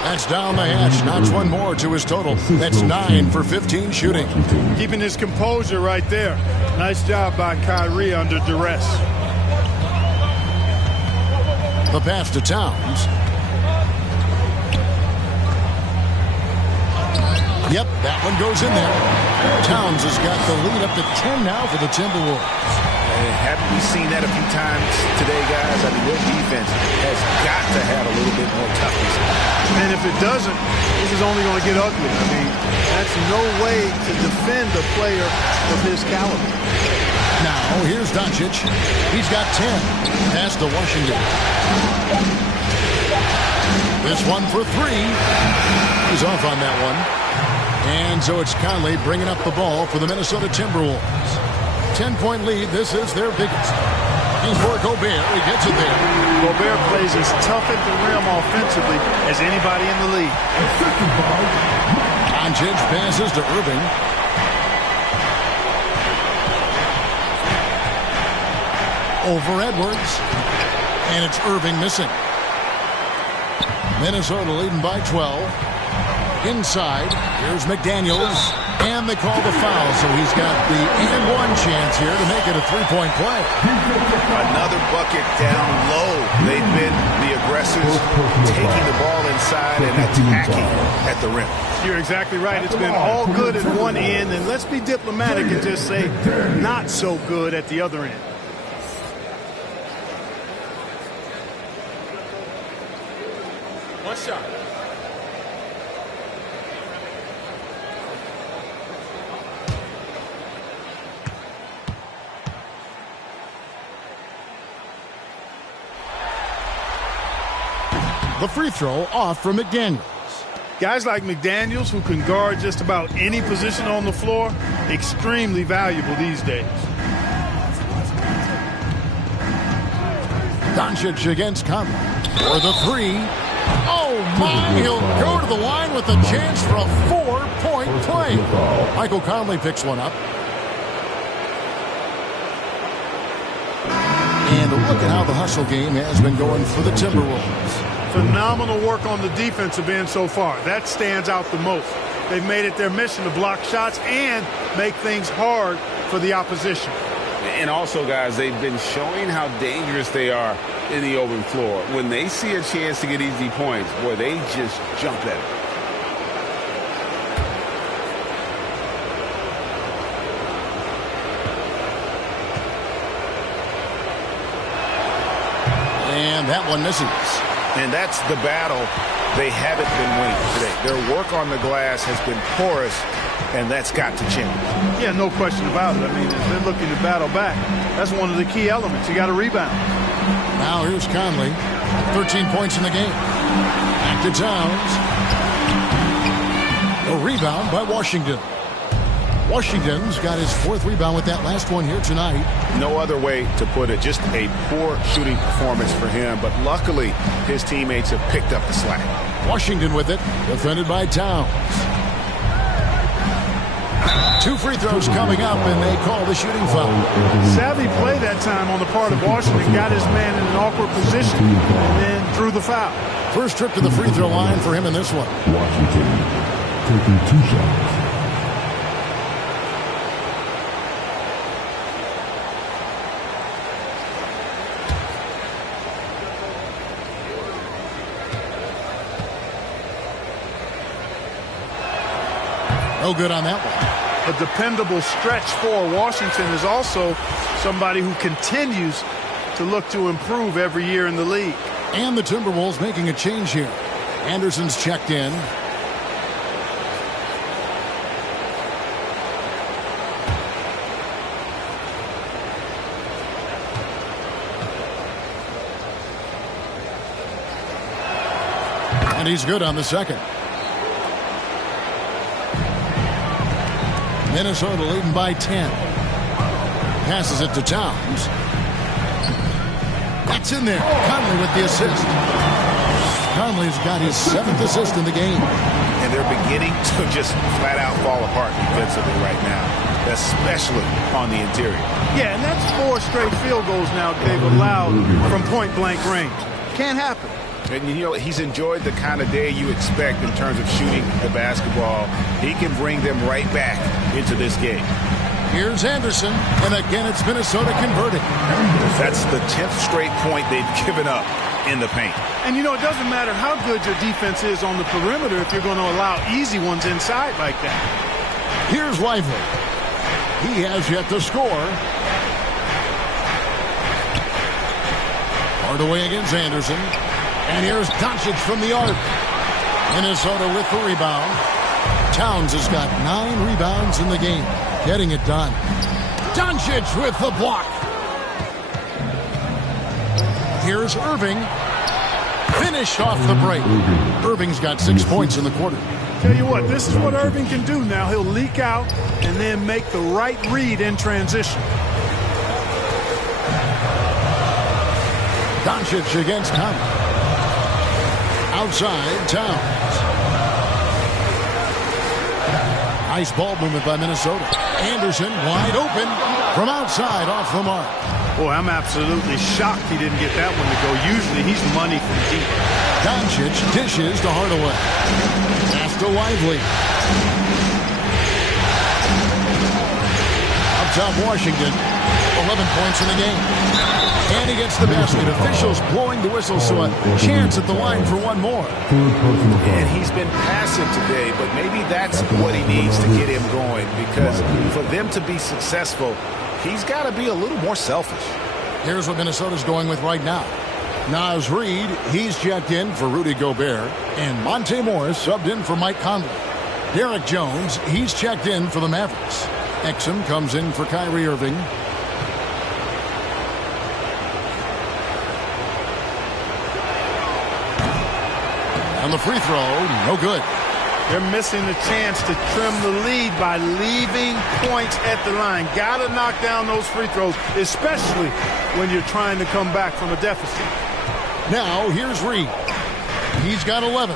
That's down the hatch. Knocks one more to his total. That's 9 for 15 shooting. Keeping his composure right there. Nice job by Kyrie under duress. The pass to Towns. Yep, that one goes in there. Towns has got the lead up to 10 now for the Timberwolves. Haven't we seen that a few times today, guys? I mean, their defense has got to have a little bit more toughness. And if it doesn't, this is only going to get ugly. I mean, that's no way to defend a player of his caliber. Now, here's Doncic. He's got 10. Pass to Washington. This one for 3. He's off on that one. And so it's Conley bringing up the ball for the Minnesota Timberwolves. 10-point lead. This is their biggest. He's for Gobert. He gets it there. Gobert plays as tough at the rim offensively as anybody in the league. Doncic passes to Irving. Over Edwards. And it's Irving missing. Minnesota leading by 12. Inside, here's McDaniels, and they call the foul, so he's got the and-one chance here to make it a three-point play. Another bucket down low. They've been the aggressors, taking the ball inside and attacking at the rim. You're exactly right. It's been all good at one end, and let's be diplomatic and just say not so good at the other end. One shot. The free throw off from McDaniels. Guys like McDaniels, who can guard just about any position on the floor, extremely valuable these days. Doncic against Conley for the 3. Oh, my! He'll go to the line with a chance for a 4-point play. Michael Conley picks one up. And look at how the hustle game has been going for the Timberwolves. Phenomenal work on the defensive end so far. That stands out the most. They've made it their mission to block shots and make things hard for the opposition. And also, guys, they've been showing how dangerous they are in the open floor. When they see a chance to get easy points, boy, they just jump at it. And that one misses. And that's the battle they haven't been winning today. Their work on the glass has been porous, and that's got to change. Yeah, no question about it. I mean, if they're looking to battle back, that's one of the key elements. You got to rebound. Now here's Conley. 13 points in the game. Back to Towns. A rebound by Washington. Washington's got his 4th rebound with that last one here tonight. No other way to put it. Just a poor shooting performance for him. But luckily, his teammates have picked up the slack. Washington with it. Defended by Towns. 2 free throws coming up, and they call the shooting foul. Savvy play that time on the part of Washington. Got his man in an awkward position and then drew the foul. First trip to the free throw line for him in this one. Washington taking 2 shots. No good on that one. A dependable stretch for Washington is also somebody who continues to look to improve every year in the league. And the Timberwolves making a change here. Anderson's checked in. And he's good on the second. Minnesota leading by 10. Passes it to Towns. That's in there. Conley with the assist. Conley's got his 7th assist in the game. And they're beginning to just flat out fall apart defensively right now, especially on the interior. Yeah, and that's 4 straight field goals now they've allowed from point-blank range. Can't happen. And, you know, he's enjoyed the kind of day you expect in terms of shooting the basketball. He can bring them right back into this game. Here's Anderson, and again it's Minnesota converting. That's the 10th straight point they've given up in the paint. And, you know, it doesn't matter how good your defense is on the perimeter if you're going to allow easy ones inside like that. Here's Lively. He has yet to score. Hardaway against Anderson. And here's Doncic from the arc. Minnesota with the rebound. Towns has got 9 rebounds in the game. Getting it done. Doncic with the block. Here's Irving. Finished off the break. Irving's got 6 points in the quarter. Tell you what, this is what Irving can do now. He'll leak out and then make the right read in transition. Doncic against Towns. Outside, Towns. Nice ball movement by Minnesota. Anderson wide open from outside off the mark. Boy, I'm absolutely shocked he didn't get that one to go. Usually he's money from deep. Doncic dishes to Hardaway. Pass to Lively. Up top, Washington. 11 points in the game. And he gets the basket. Officials blowing the whistle, so a chance at the line for one more. And he's been passive today, but maybe that's what he needs to get him going, because for them to be successful, he's got to be a little more selfish. Here's what Minnesota's going with right now. Naz Reid, he's checked in for Rudy Gobert, and Monte Morris subbed in for Mike Conley. Derek Jones, he's checked in for the Mavericks. Exum comes in for Kyrie Irving. On the free throw, no good. They're missing the chance to trim the lead by leaving points at the line. Got to knock down those free throws, especially when you're trying to come back from a deficit. Now, here's Reed. He's got 11.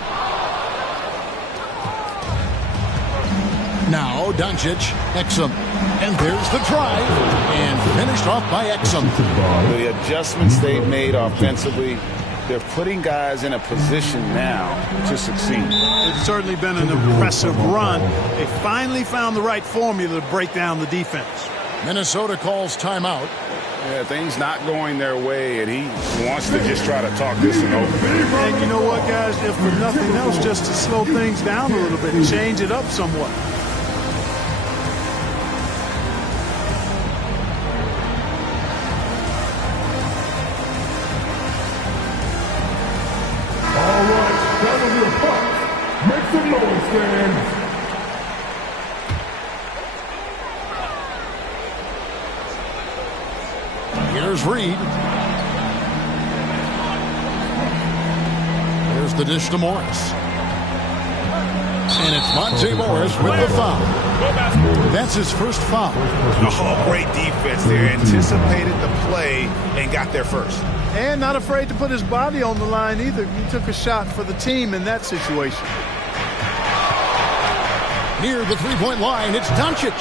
Now, Doncic, Exum. And there's the drive. And finished off by Exum. The adjustments they've made offensively, they're putting guys in a position now to succeed. It's certainly been an impressive run. They finally found the right formula to break down the defense. Minnesota calls timeout. Yeah, things not going their way, and he wants to just try to talk this one over. And you know what, guys? If for nothing else, just to slow things down a little bit and change it up somewhat. All right, that was your puck. Make some noise, fans. Here's Reed. There's the dish to Morris. And it's Monte Morris with the foul. That's his first foul. Oh, great defense there. Anticipated the play and got there first. And not afraid to put his body on the line either. He took a shot for the team in that situation. Near the three-point line, it's Doncic.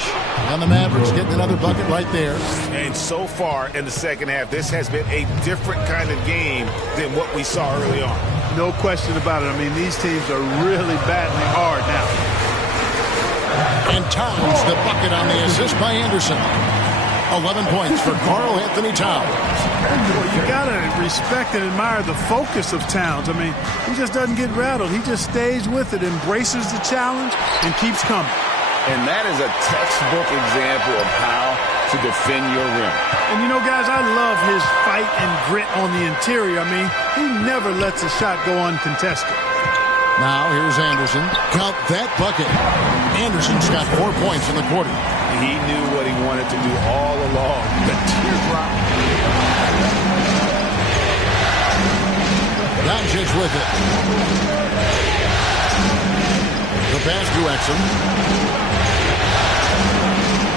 And the Mavericks getting another bucket right there. And so far in the second half, this has been a different kind of game than what we saw early on. No question about it. I mean, these teams are really battling hard now. And Towns, the bucket on the assist by Anderson. 11 points for Karl Anthony Towns. Well, you got to respect and admire the focus of Towns. I mean, he just doesn't get rattled. He just stays with it, embraces the challenge, and keeps coming. And that is a textbook example of how to defend your rim. And you know, guys, I love his fight and grit on the interior. I mean, he never lets a shot go uncontested. Now here's Anderson. Count that bucket. Anderson's got 4 points in the quarter. He knew what he wanted to do all along. The teardrop. Doncic with it. The pass to Exum.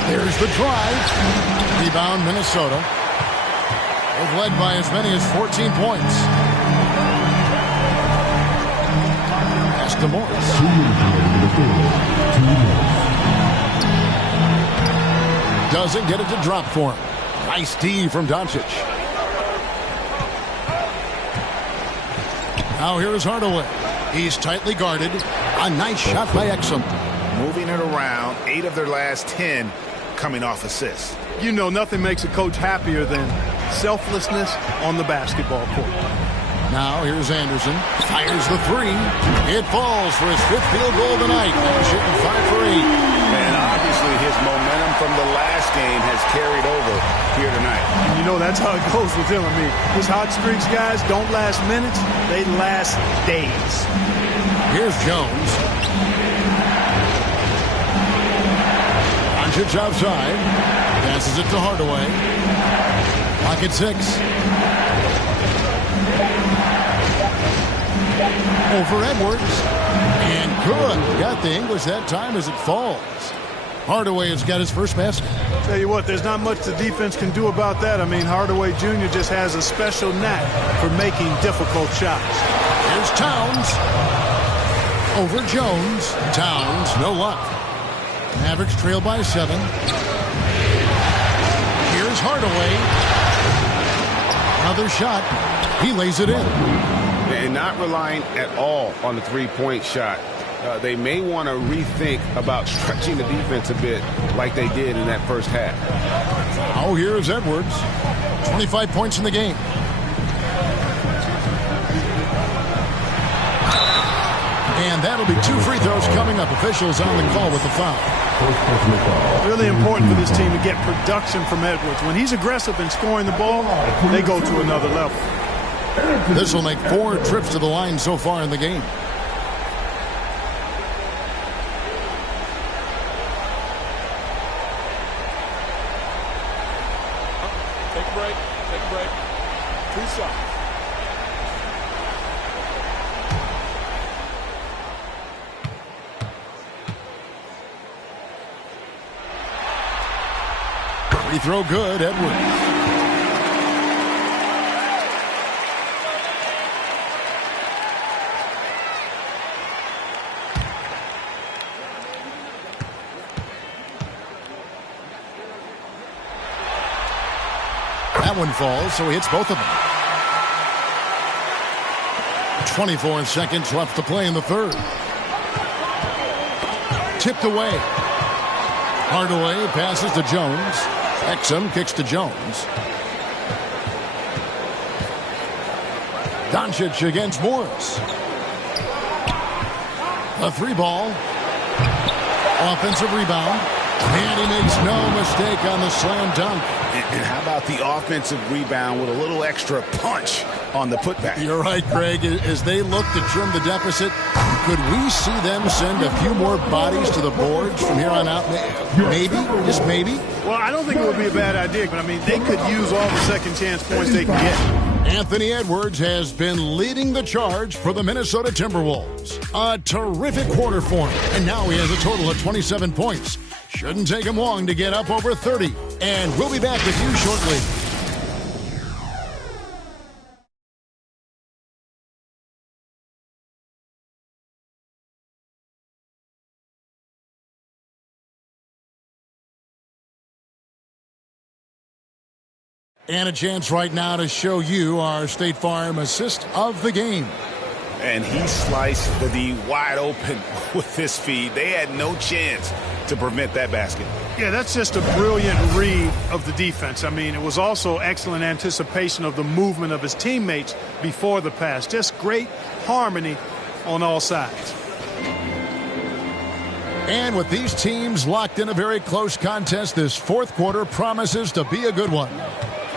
There's the drive. Rebound, Minnesota. They've led by as many as 14 points. Pass to Morris. Doesn't get it to drop for him. Nice D from Doncic. Now here's Hardaway. He's tightly guarded. A nice shot by Exum. Moving it around, 8 of their last 10 coming off assists. You know, nothing makes a coach happier than selflessness on the basketball court. Now here's Anderson. Fires the three. It falls for his 5th field goal of the night. He's shooting 5 for 8. And obviously his momentum from the last game has carried over here tonight. you know that's how it goes with him. I mean, his hot streaks, guys, don't last minutes. They last days. Here's Jones. Doncic outside. Passes it to Hardaway. Clock at 6. Over Edwards. And good. Got the English that time as it falls. Hardaway has got his first basket. Tell you what, there's not much the defense can do about that. I mean, Hardaway Jr. just has a special knack for making difficult shots. Here's Towns. Over Jones. Towns, no luck. Mavericks trail by 7. Here's Hardaway. Another shot. He lays it in. And not relying at all on the three-point shot. They may want to rethink about stretching the defense a bit like they did in that first half. Oh, here's Edwards. 25 points in the game. And that'll be 2 free throws coming up. Officials on the call with the foul. Really important for this team to get production from Edwards. When he's aggressive in scoring the ball, they go to another level. This will make 4 trips to the line so far in the game. Take a break. Take a break. 2 shots. Free throw good, Edwards. That one falls, so he hits both of them. 24 seconds left to play in the third. Tipped away. Hardaway passes to Jones. Exum kicks to Jones. Doncic against Morris. A 3-ball. Offensive rebound. And he makes no mistake on the slam dunk. And how about the offensive rebound with a little extra punch on the putback? You're right, Greg. As they look to trim the deficit, could we see them send a few more bodies to the boards from here on out? Maybe, just maybe. Well, I don't think it would be a bad idea, but I mean, they could use all the second chance points they can get. Anthony Edwards has been leading the charge for the Minnesota Timberwolves. A terrific quarter for him, and now he has a total of 27 points. Shouldn't take him long to get up over 30. And we'll be back with you shortly. And a chance right now to show you our State Farm assist of the game. And he sliced the D wide open with his feed. They had no chance to prevent that basket. Yeah, that's just a brilliant read of the defense. I mean, it was also excellent anticipation of the movement of his teammates before the pass. Just great harmony on all sides. And with these teams locked in a very close contest, this fourth quarter promises to be a good one.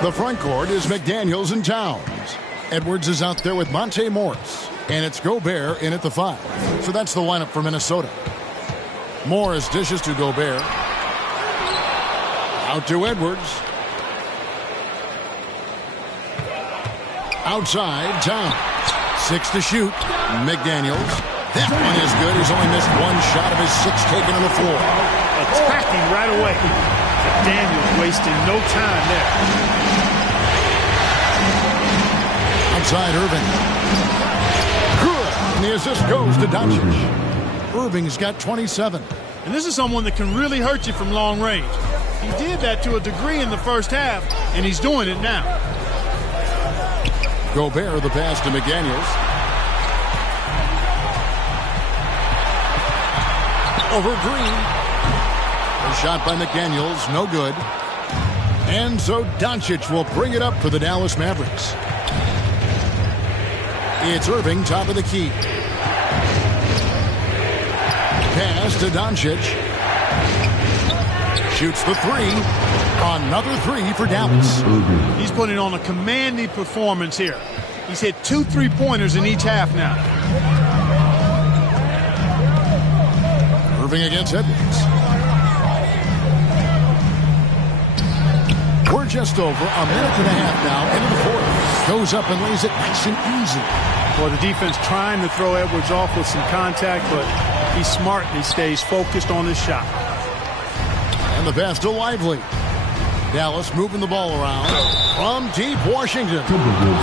The front court is McDaniels and Towns. Edwards is out there with Monte Morris. And it's Gobert in at the 5. So that's the lineup for Minnesota. Morris dishes to Gobert. Out to Edwards. Outside, Towns. 6 to shoot. McDaniels. That one is good. He's only missed 1 shot of his 6 taken on the floor. Attacking right away. McDaniels wasting no time there. Outside Irving. Good. And the assist goes to Doncic. Irving's got 27. And this is someone that can really hurt you from long range. He did that to a degree in the first half, and he's doing it now. Gobert, the pass to McDaniels. Over Green. A shot by McDaniels, no good. And so Doncic will bring it up for the Dallas Mavericks. It's Irving, top of the key. Pass to Doncic. Shoots the 3. Another three for Dallas. He's putting on a commanding performance here. He's hit 2 3-pointers in each half now. Irving against Edwards. We're just over a minute and a half now into the fourth. Goes up and lays it nice and easy. Well, the defense trying to throw Edwards off with some contact, but he's smart and he stays focused on his shot. And the pass to Lively. Dallas moving the ball around from deep Washington.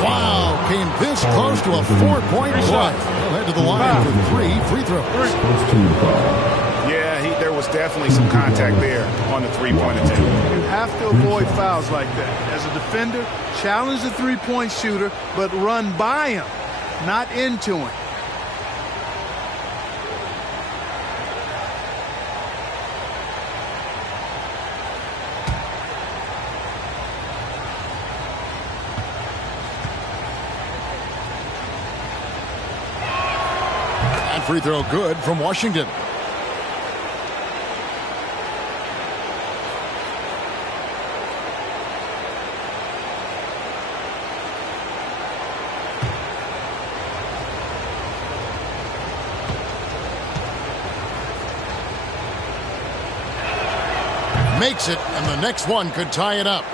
Wow, came this close to a 4-point play. He'll head to the line for 3 free throws. Yeah, there was definitely some contact there on the three-point attempt. You have to avoid fouls like that. As a defender, challenge the three-point shooter, but run by him, not into him. Free throw good from Washington. Makes it, and the next one could tie it up.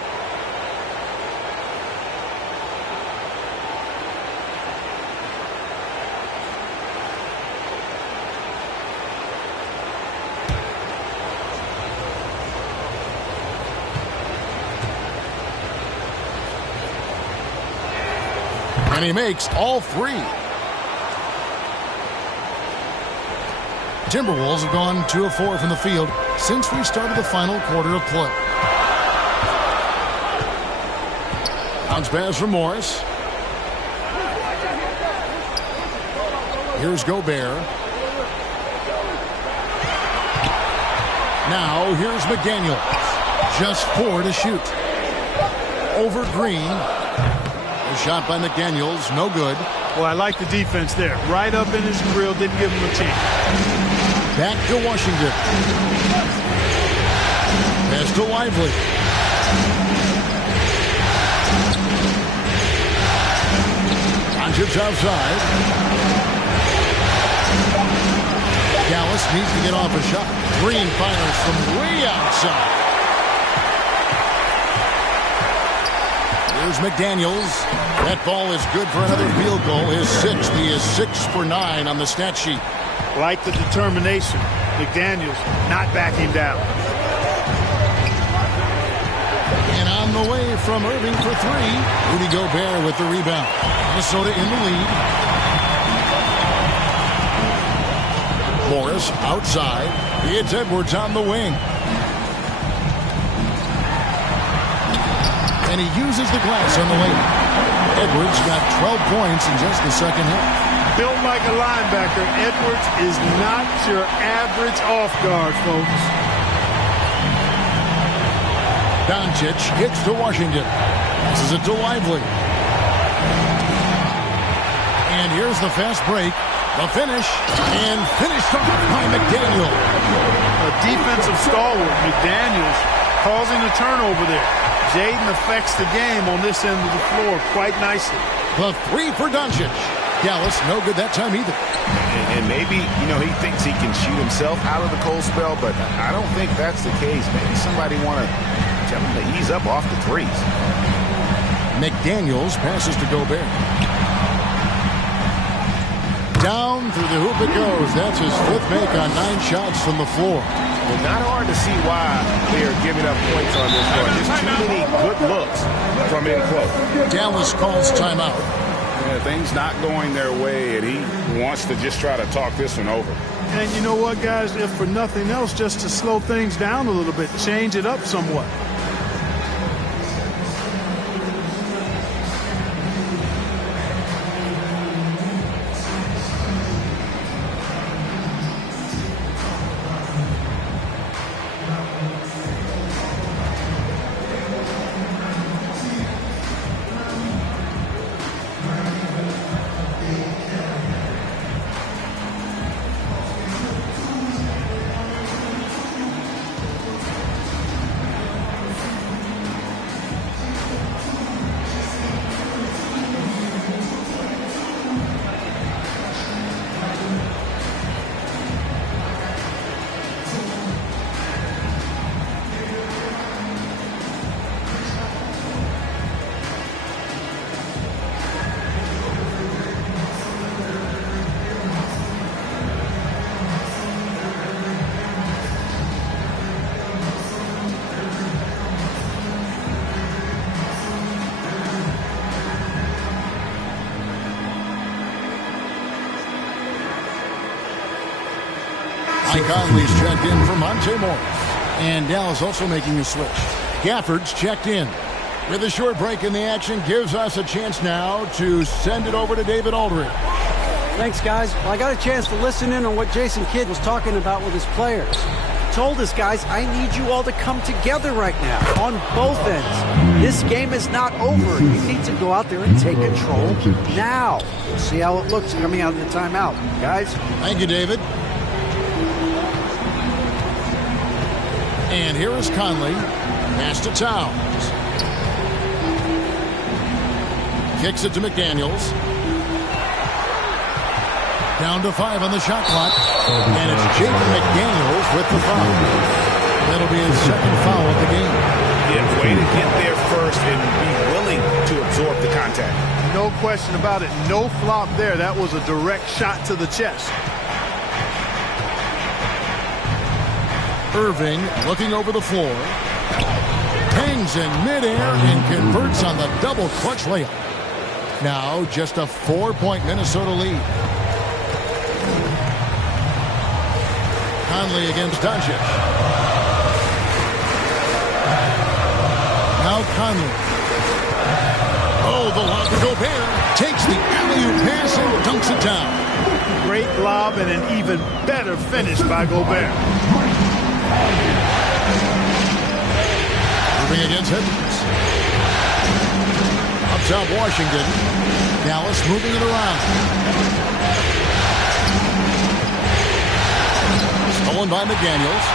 And he makes all 3. Timberwolves have gone 2 of 4 from the field since we started the final quarter of play. Bounce pass from Morris. Here's Gobert. Now here's McDaniel. Just 4 to shoot. Over Green. A shot by McDaniels, no good. Well, I like the defense there. Right up in his grill, didn't give him a chance. Back to Washington. Pass to Lively. Doncic outside. Dallas needs to get off a shot. Green fires from way outside. Here's McDaniels. That ball is good for another field goal. His 6th. He is 6 for 9 on the stat sheet. Like the determination. McDaniels not backing down. And on the way from Irving for 3. Rudy Gobert with the rebound. Minnesota in the lead. Morris outside. It's Edwards on the wing. And he uses the glass on the lane. Edwards got 12 points in just the second half. Built like a linebacker, Edwards is not your average off guard, folks. Doncic hits to Washington. This is it to Lively. And here's the fast break. The finish. And finished off by McDaniel. A defensive stalwart, McDaniels, causing a turnover there. Jaden affects the game on this end of the floor quite nicely. The 3 for Doncic. Dallas, no good that time either. And maybe, he thinks he can shoot himself out of the cold spell, but I don't think that's the case. Maybe somebody want to tell him to ease up off the threes. McDaniels passes to Gobert. Down through the hoop it goes. That's his 5th make on 9 shots from the floor. Well, not hard to see why they are giving up points on this one. Just too many good looks from in close. Dallas calls timeout. Yeah, things not going their way, and he wants to just try to talk this one over. And you know what, guys? If for nothing else, just to slow things down a little bit, change it up somewhat. Conley's checked in for Monte Morris. And Dallas also making a switch. Gafford's checked in. With a short break in the action, gives us a chance now to send it over to David Aldridge. Thanks, guys. Well, I got a chance to listen in on what Jason Kidd was talking about with his players. He told us, guys, I need you all to come together right now on both ends. This game is not over. You need to go out there and take control now. We'll see how it looks coming out of the timeout. Guys? Thank you, David. And here is Conley. Pass to Towns. Kicks it to McDaniels. Down to 5 on the shot clock. And it's Jaden McDaniels with the foul. That'll be his second foul of the game. Yeah, way to get there first and be willing to absorb the contact. No question about it. No flop there. That was a direct shot to the chest. Irving looking over the floor. Hangs in midair and converts on the double clutch layup. Now just a 4-point Minnesota lead. Conley against Doncic. Now Conley. Oh, the lob to Gobert. Takes the alley-oop pass and dunks it down. Great lob and an even better finish by Gobert. Moving against Edwards. Up top Washington. Dallas moving it around. Stolen by McDaniels.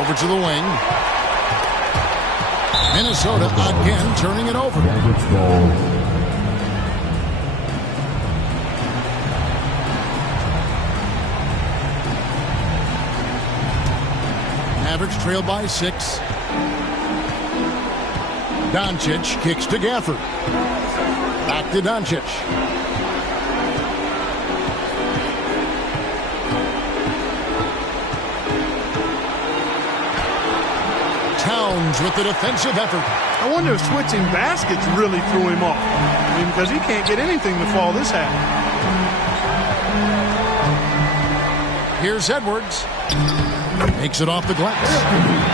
Over to the wing. Minnesota again turning it over. Mavericks trail by 6. Doncic kicks to Gafford. Back to Doncic. Towns with the defensive effort. I wonder if switching baskets really threw him off. I mean, because he can't get anything to fall this half. Here's Edwards. Makes it off the glass.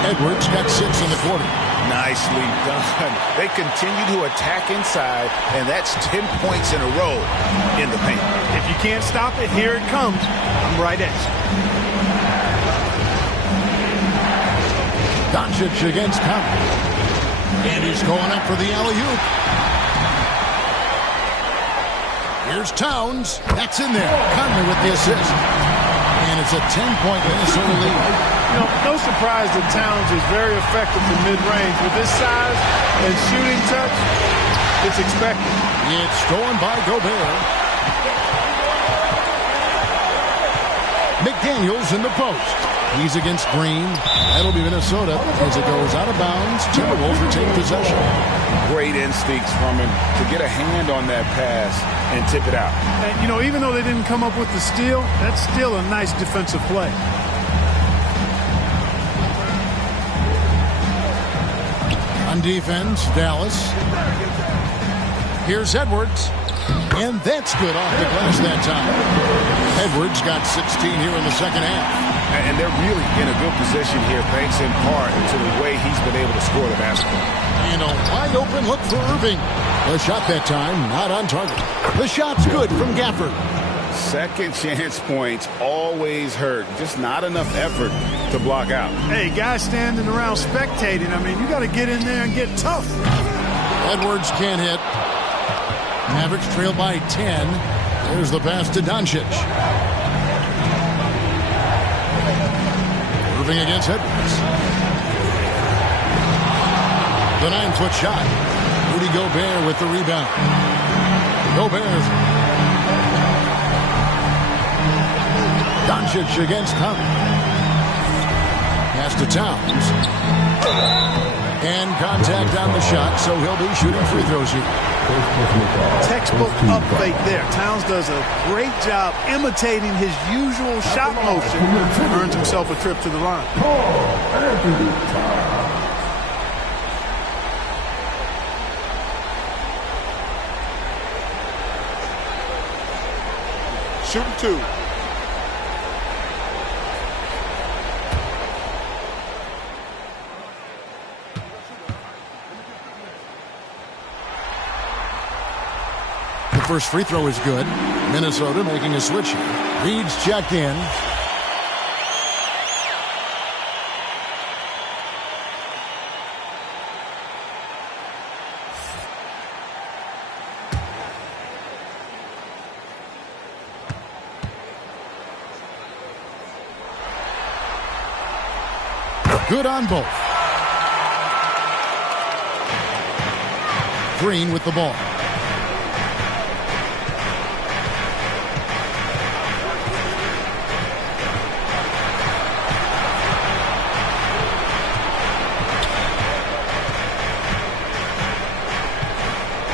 Edwards got 6 in the quarter. Nicely done. They continue to attack inside, and that's 10 points in a row in the paint. If you can't stop it, here it comes. I'm right at you. Doncic against Conley. And he's going up for the alley-oop. Here's Towns. That's in there. Conley with the assist. And it's a 10-point Minnesota lead. You know, no surprise that Towns is very effective from mid-range. With his size and shooting touch, it's expected. It's stolen by Gobert. McDaniels in the post. He's against Green. That'll be Minnesota as it goes out of bounds. Timberwolves retain possession. Great instincts from him to get a hand on that pass and tip it out. And, you know, even though they didn't come up with the steal, that's still a nice defensive play. On defense, Dallas. Here's Edwards. And that's good off the glass that time. Edwards got 16 here in the second half. And they're really in a good position here, thanks in part to the way he's been able to score the basketball. And a wide open look for Irving. The shot that time, not on target. The shot's good from Gafford. Second chance points always hurt. Just not enough effort to block out. Hey, guys standing around spectating, I mean, you got to get in there and get tough. Edwards can't hit. Mavericks trail by 10. There's the pass to Doncic. Irving against Edwards. The 9-foot shot. Rudy Gobert with the rebound. Gobert. Doncic against Conley. Pass to Towns. And contact on the shot, so he'll be shooting free throws here. Textbook up fake there. Towns does a great job imitating his usual shot motion. Earns himself a trip to the line. shooting 2. The first free throw is good. Minnesota making a switch here. Reed's checked in. Good on both. Green with the ball.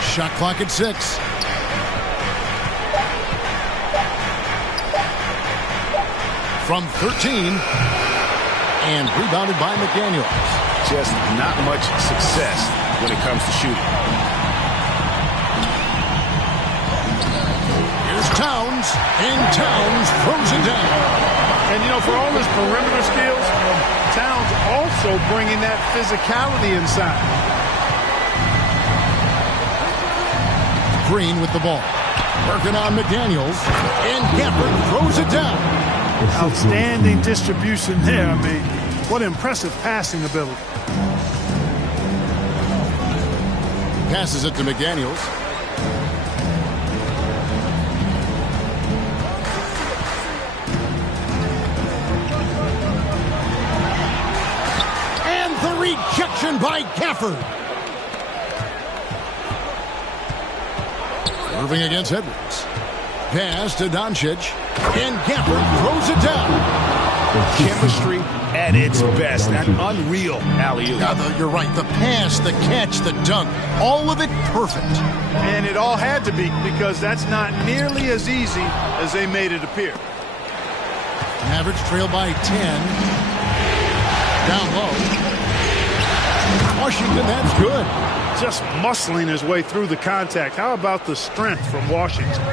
Shot clock at 6. From 13. And rebounded by McDaniels. Just not much success when it comes to shooting. Here's Towns, and Towns throws it down. And, you know, for all his perimeter skills, Towns also bringing that physicality inside. Green with the ball. Working on McDaniels, and Gafford throws it down. Outstanding distribution there. I mean, what impressive passing ability. Passes it to McDaniels. And the rejection by Gafford. Irving against Edwards. Pass to Doncic. And Gafford throws it down. Chemistry at its best. An unreal alley-oop. You're right. The pass, the catch, the dunk. All of it perfect. And it all had to be, because that's not nearly as easy as they made it appear. Mavericks trail by 10. Down low. Washington, that's good. Just muscling his way through the contact. How about the strength from Washington?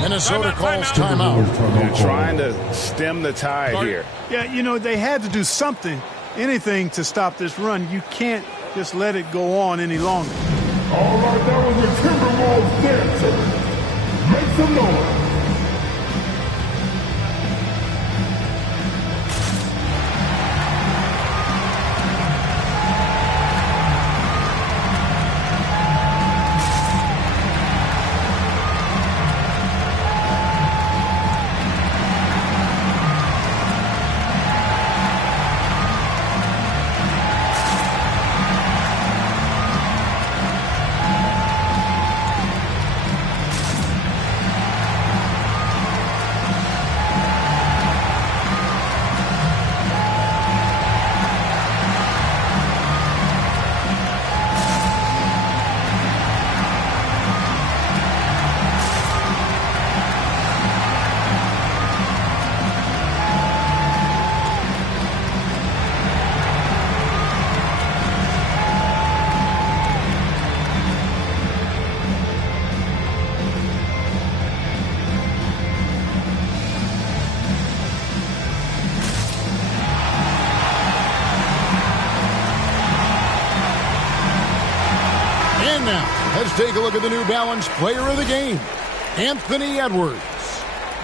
Minnesota calls timeout. They're trying to stem the tide here. Yeah, you know, they had to do something, anything to stop this run. You can't just let it go on any longer. All right, that was the Timberwolves dancer. Make some noise. Let's take a look at the New Balance player of the game, Anthony Edwards.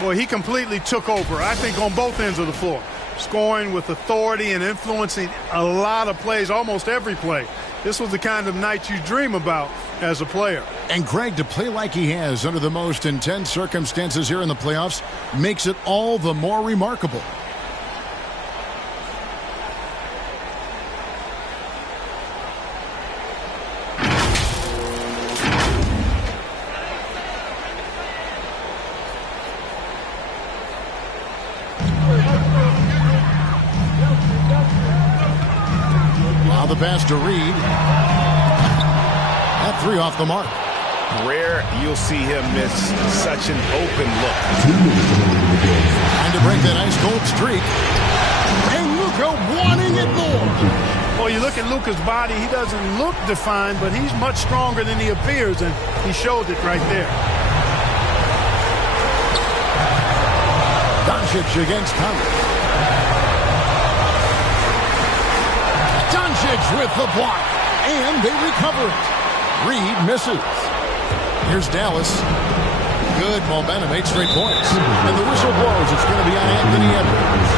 Boy, he completely took over, I think, on both ends of the floor. Scoring with authority and influencing a lot of plays, almost every play. This was the kind of night you dream about as a player. And Greg, to play like he has under the most intense circumstances here in the playoffs makes it all the more remarkable. Now the pass to Reed. That three off the mark. Rare you'll see him miss such an open look. Trying to break that ice cold streak. And Luka wanting it more. Well, you look at Luka's body, he doesn't look defined, but he's much stronger than he appears, and he showed it right there. Doncic against Conley. Doncic with the block, and they recover it. Reed misses. Here's Dallas. Good momentum, 8 straight points. And the whistle blows. It's going to be on Anthony Edwards.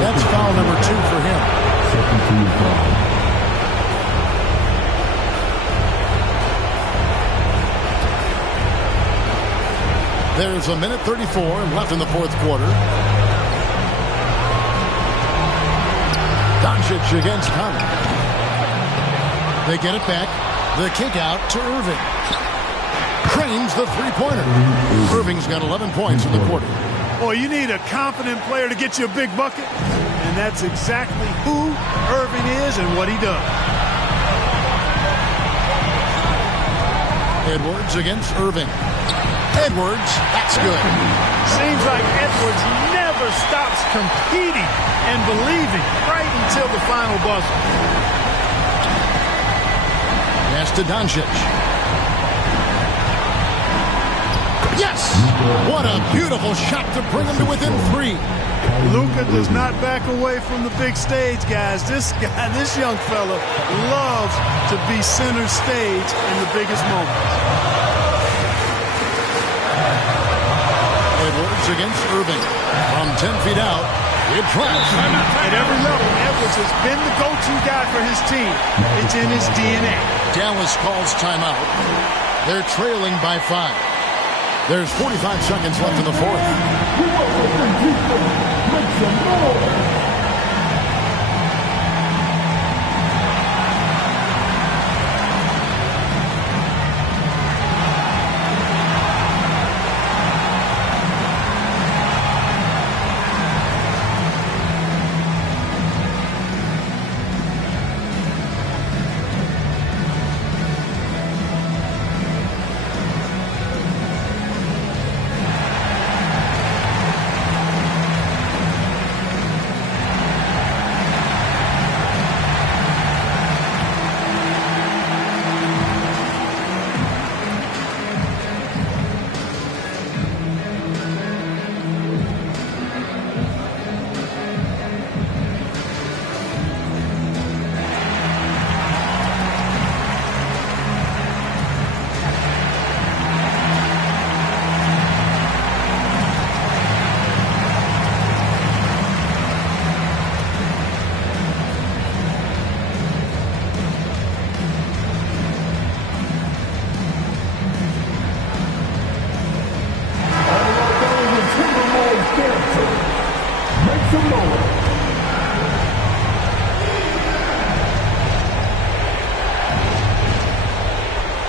That's foul number 2 for him. Second team foul. There's a minute 34 left in the fourth quarter. Doncic against Conley. They get it back. The kick out to Irving. Cranes the three-pointer. Irving's got 11 points in the quarter. Boy, you need a confident player to get you a big bucket. And that's exactly who Irving is and what he does. Edwards against Irving. Edwards, that's good. Seems like Edwards never stops competing and believing right until the final buzzer. Pass to Doncic. Yes! What a beautiful shot to bring him to within 3. Luka does not back away from the big stage, guys. This young fella loves to be center stage in the biggest moments. Edwards against Irving. From 10 feet out, it drops. At every level, Edwards has been the go-to guy for his team. It's in his DNA. Dallas calls timeout. They're trailing by 5. There's 45 seconds left in the fourth. Make some noise.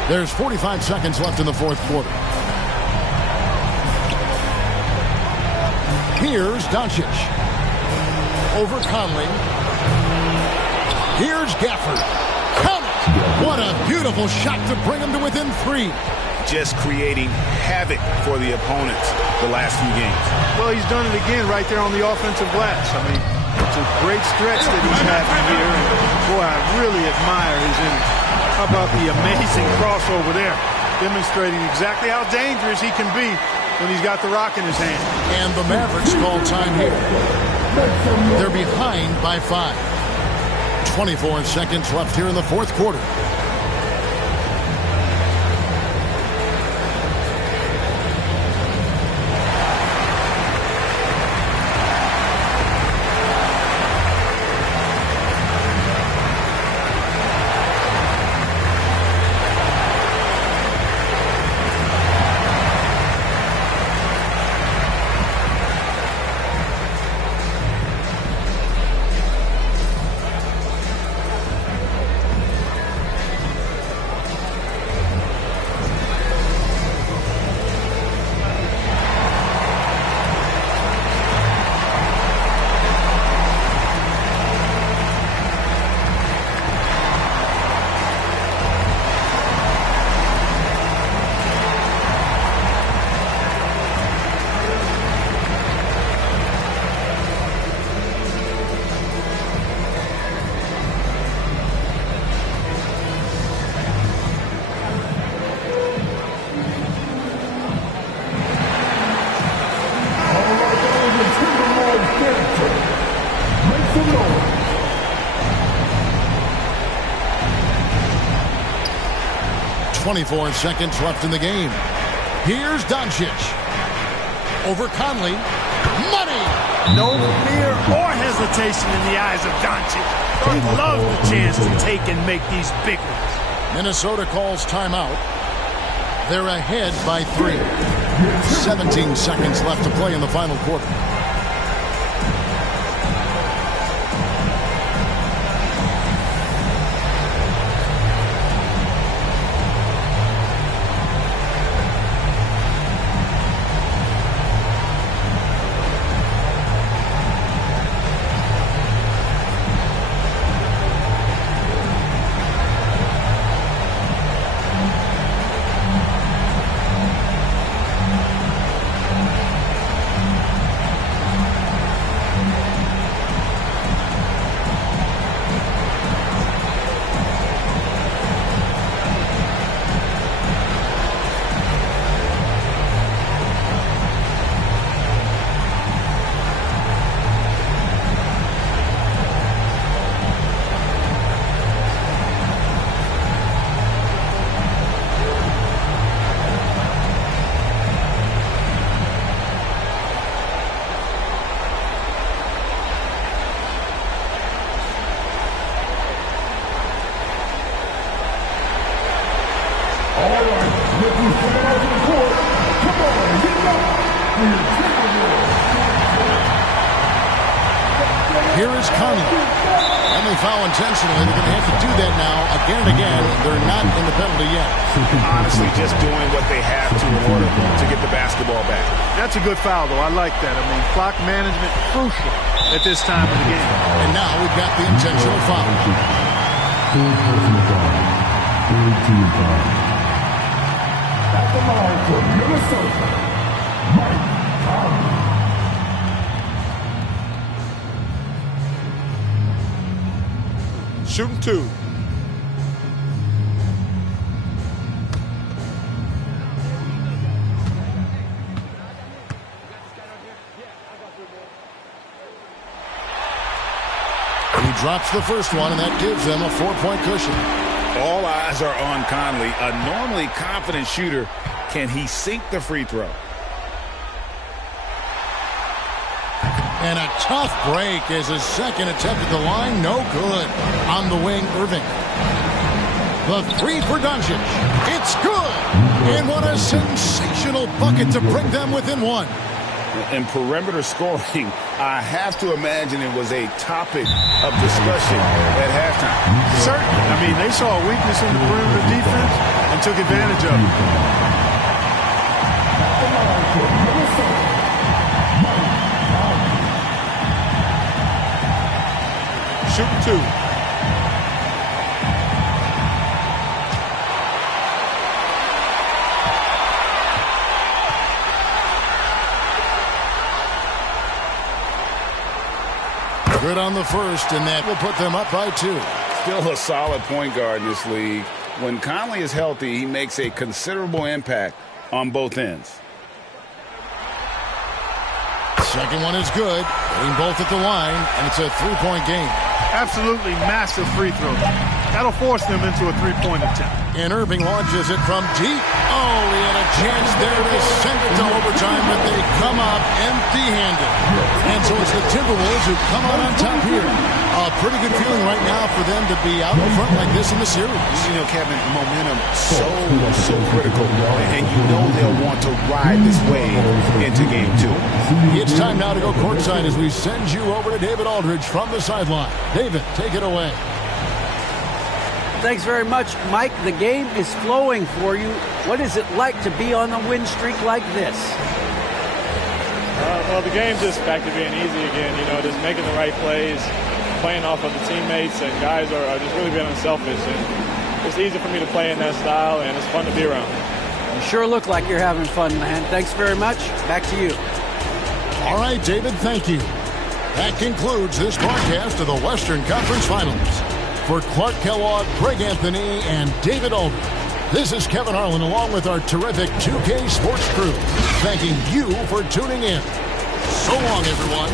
There's 45 seconds left in the fourth quarter. Here's Doncic. Over Conley. Here's Gafford. Count it! What a beautiful shot to bring him to within 3. Just creating havoc for the opponents the last few games. Well, he's done it again right there on the offensive glass. I mean, it's a great stretch that he's having here. And boy, I really admire his energy. How about the amazing crossover there, demonstrating exactly how dangerous he can be when he's got the rock in his hand. And the Mavericks call time here. They're behind by 5. 24 seconds left here in the fourth quarter. 24 seconds left in the game. Here's Doncic. Over Conley. Money! No fear or hesitation in the eyes of Doncic. He loves the chance to take and make these big ones. Minnesota calls timeout. They're ahead by 3. 17 seconds left to play in the final quarter. Here is Conley. And they foul intentionally. They're going to have to do that now again and again. They're not in the penalty yet. Honestly, just doing what they have to in order to get the basketball back. That's a good foul, though. I like that. I mean, clock management crucial at this time of the game. And now we've got the intentional foul. At the line for Minnesota, Mike Conley. Shooting 2. He drops the first one, and that gives them a 4-point cushion. All eyes are on Conley, a normally confident shooter. Can he sink the free throw? And a tough break as his second attempt at the line, no good. On the wing, Irving. The 3 for Doncic. It's good! And what a sensational bucket to bring them within 1. In perimeter scoring, I have to imagine it was a topic of discussion at halftime. Certainly. I mean, they saw a weakness in the perimeter defense and took advantage of it. Shooting 2. Good on the first, and that will put them up by 2. Still a solid point guard in this league. When Conley is healthy, he makes a considerable impact on both ends. Second one is good. Getting both at the line, and it's a 3-point game. Absolutely massive free throw. That'll force them into a 3-point attempt. And Irving launches it from deep. Oh, he had a chance there to send it to overtime, but they come out empty-handed. And so it's the Timberwolves who come out on top here. A pretty good feeling right now for them to be out in front like this in the series. You know, Kevin, momentum so critical. And you know they'll want to ride this wave into game 2. It's time now to go courtside as we send you over to David Aldridge from the sideline. David, take it away. Thanks very much, Mike. The game is flowing for you. What is it like to be on a win streak like this? Well, the game's just back to being easy again. You know, just making the right plays, playing off of the teammates, and guys are just really being unselfish. And it's easy for me to play in that style, and it's fun to be around. You sure look like you're having fun, man. Thanks very much. Back to you. All right, David, thank you. That concludes this broadcast of the Western Conference Finals. For Clark Kellogg, Greg Anthony, and David Aldridge, this is Kevin Harlan along with our terrific 2K Sports crew, thanking you for tuning in. So long, everyone.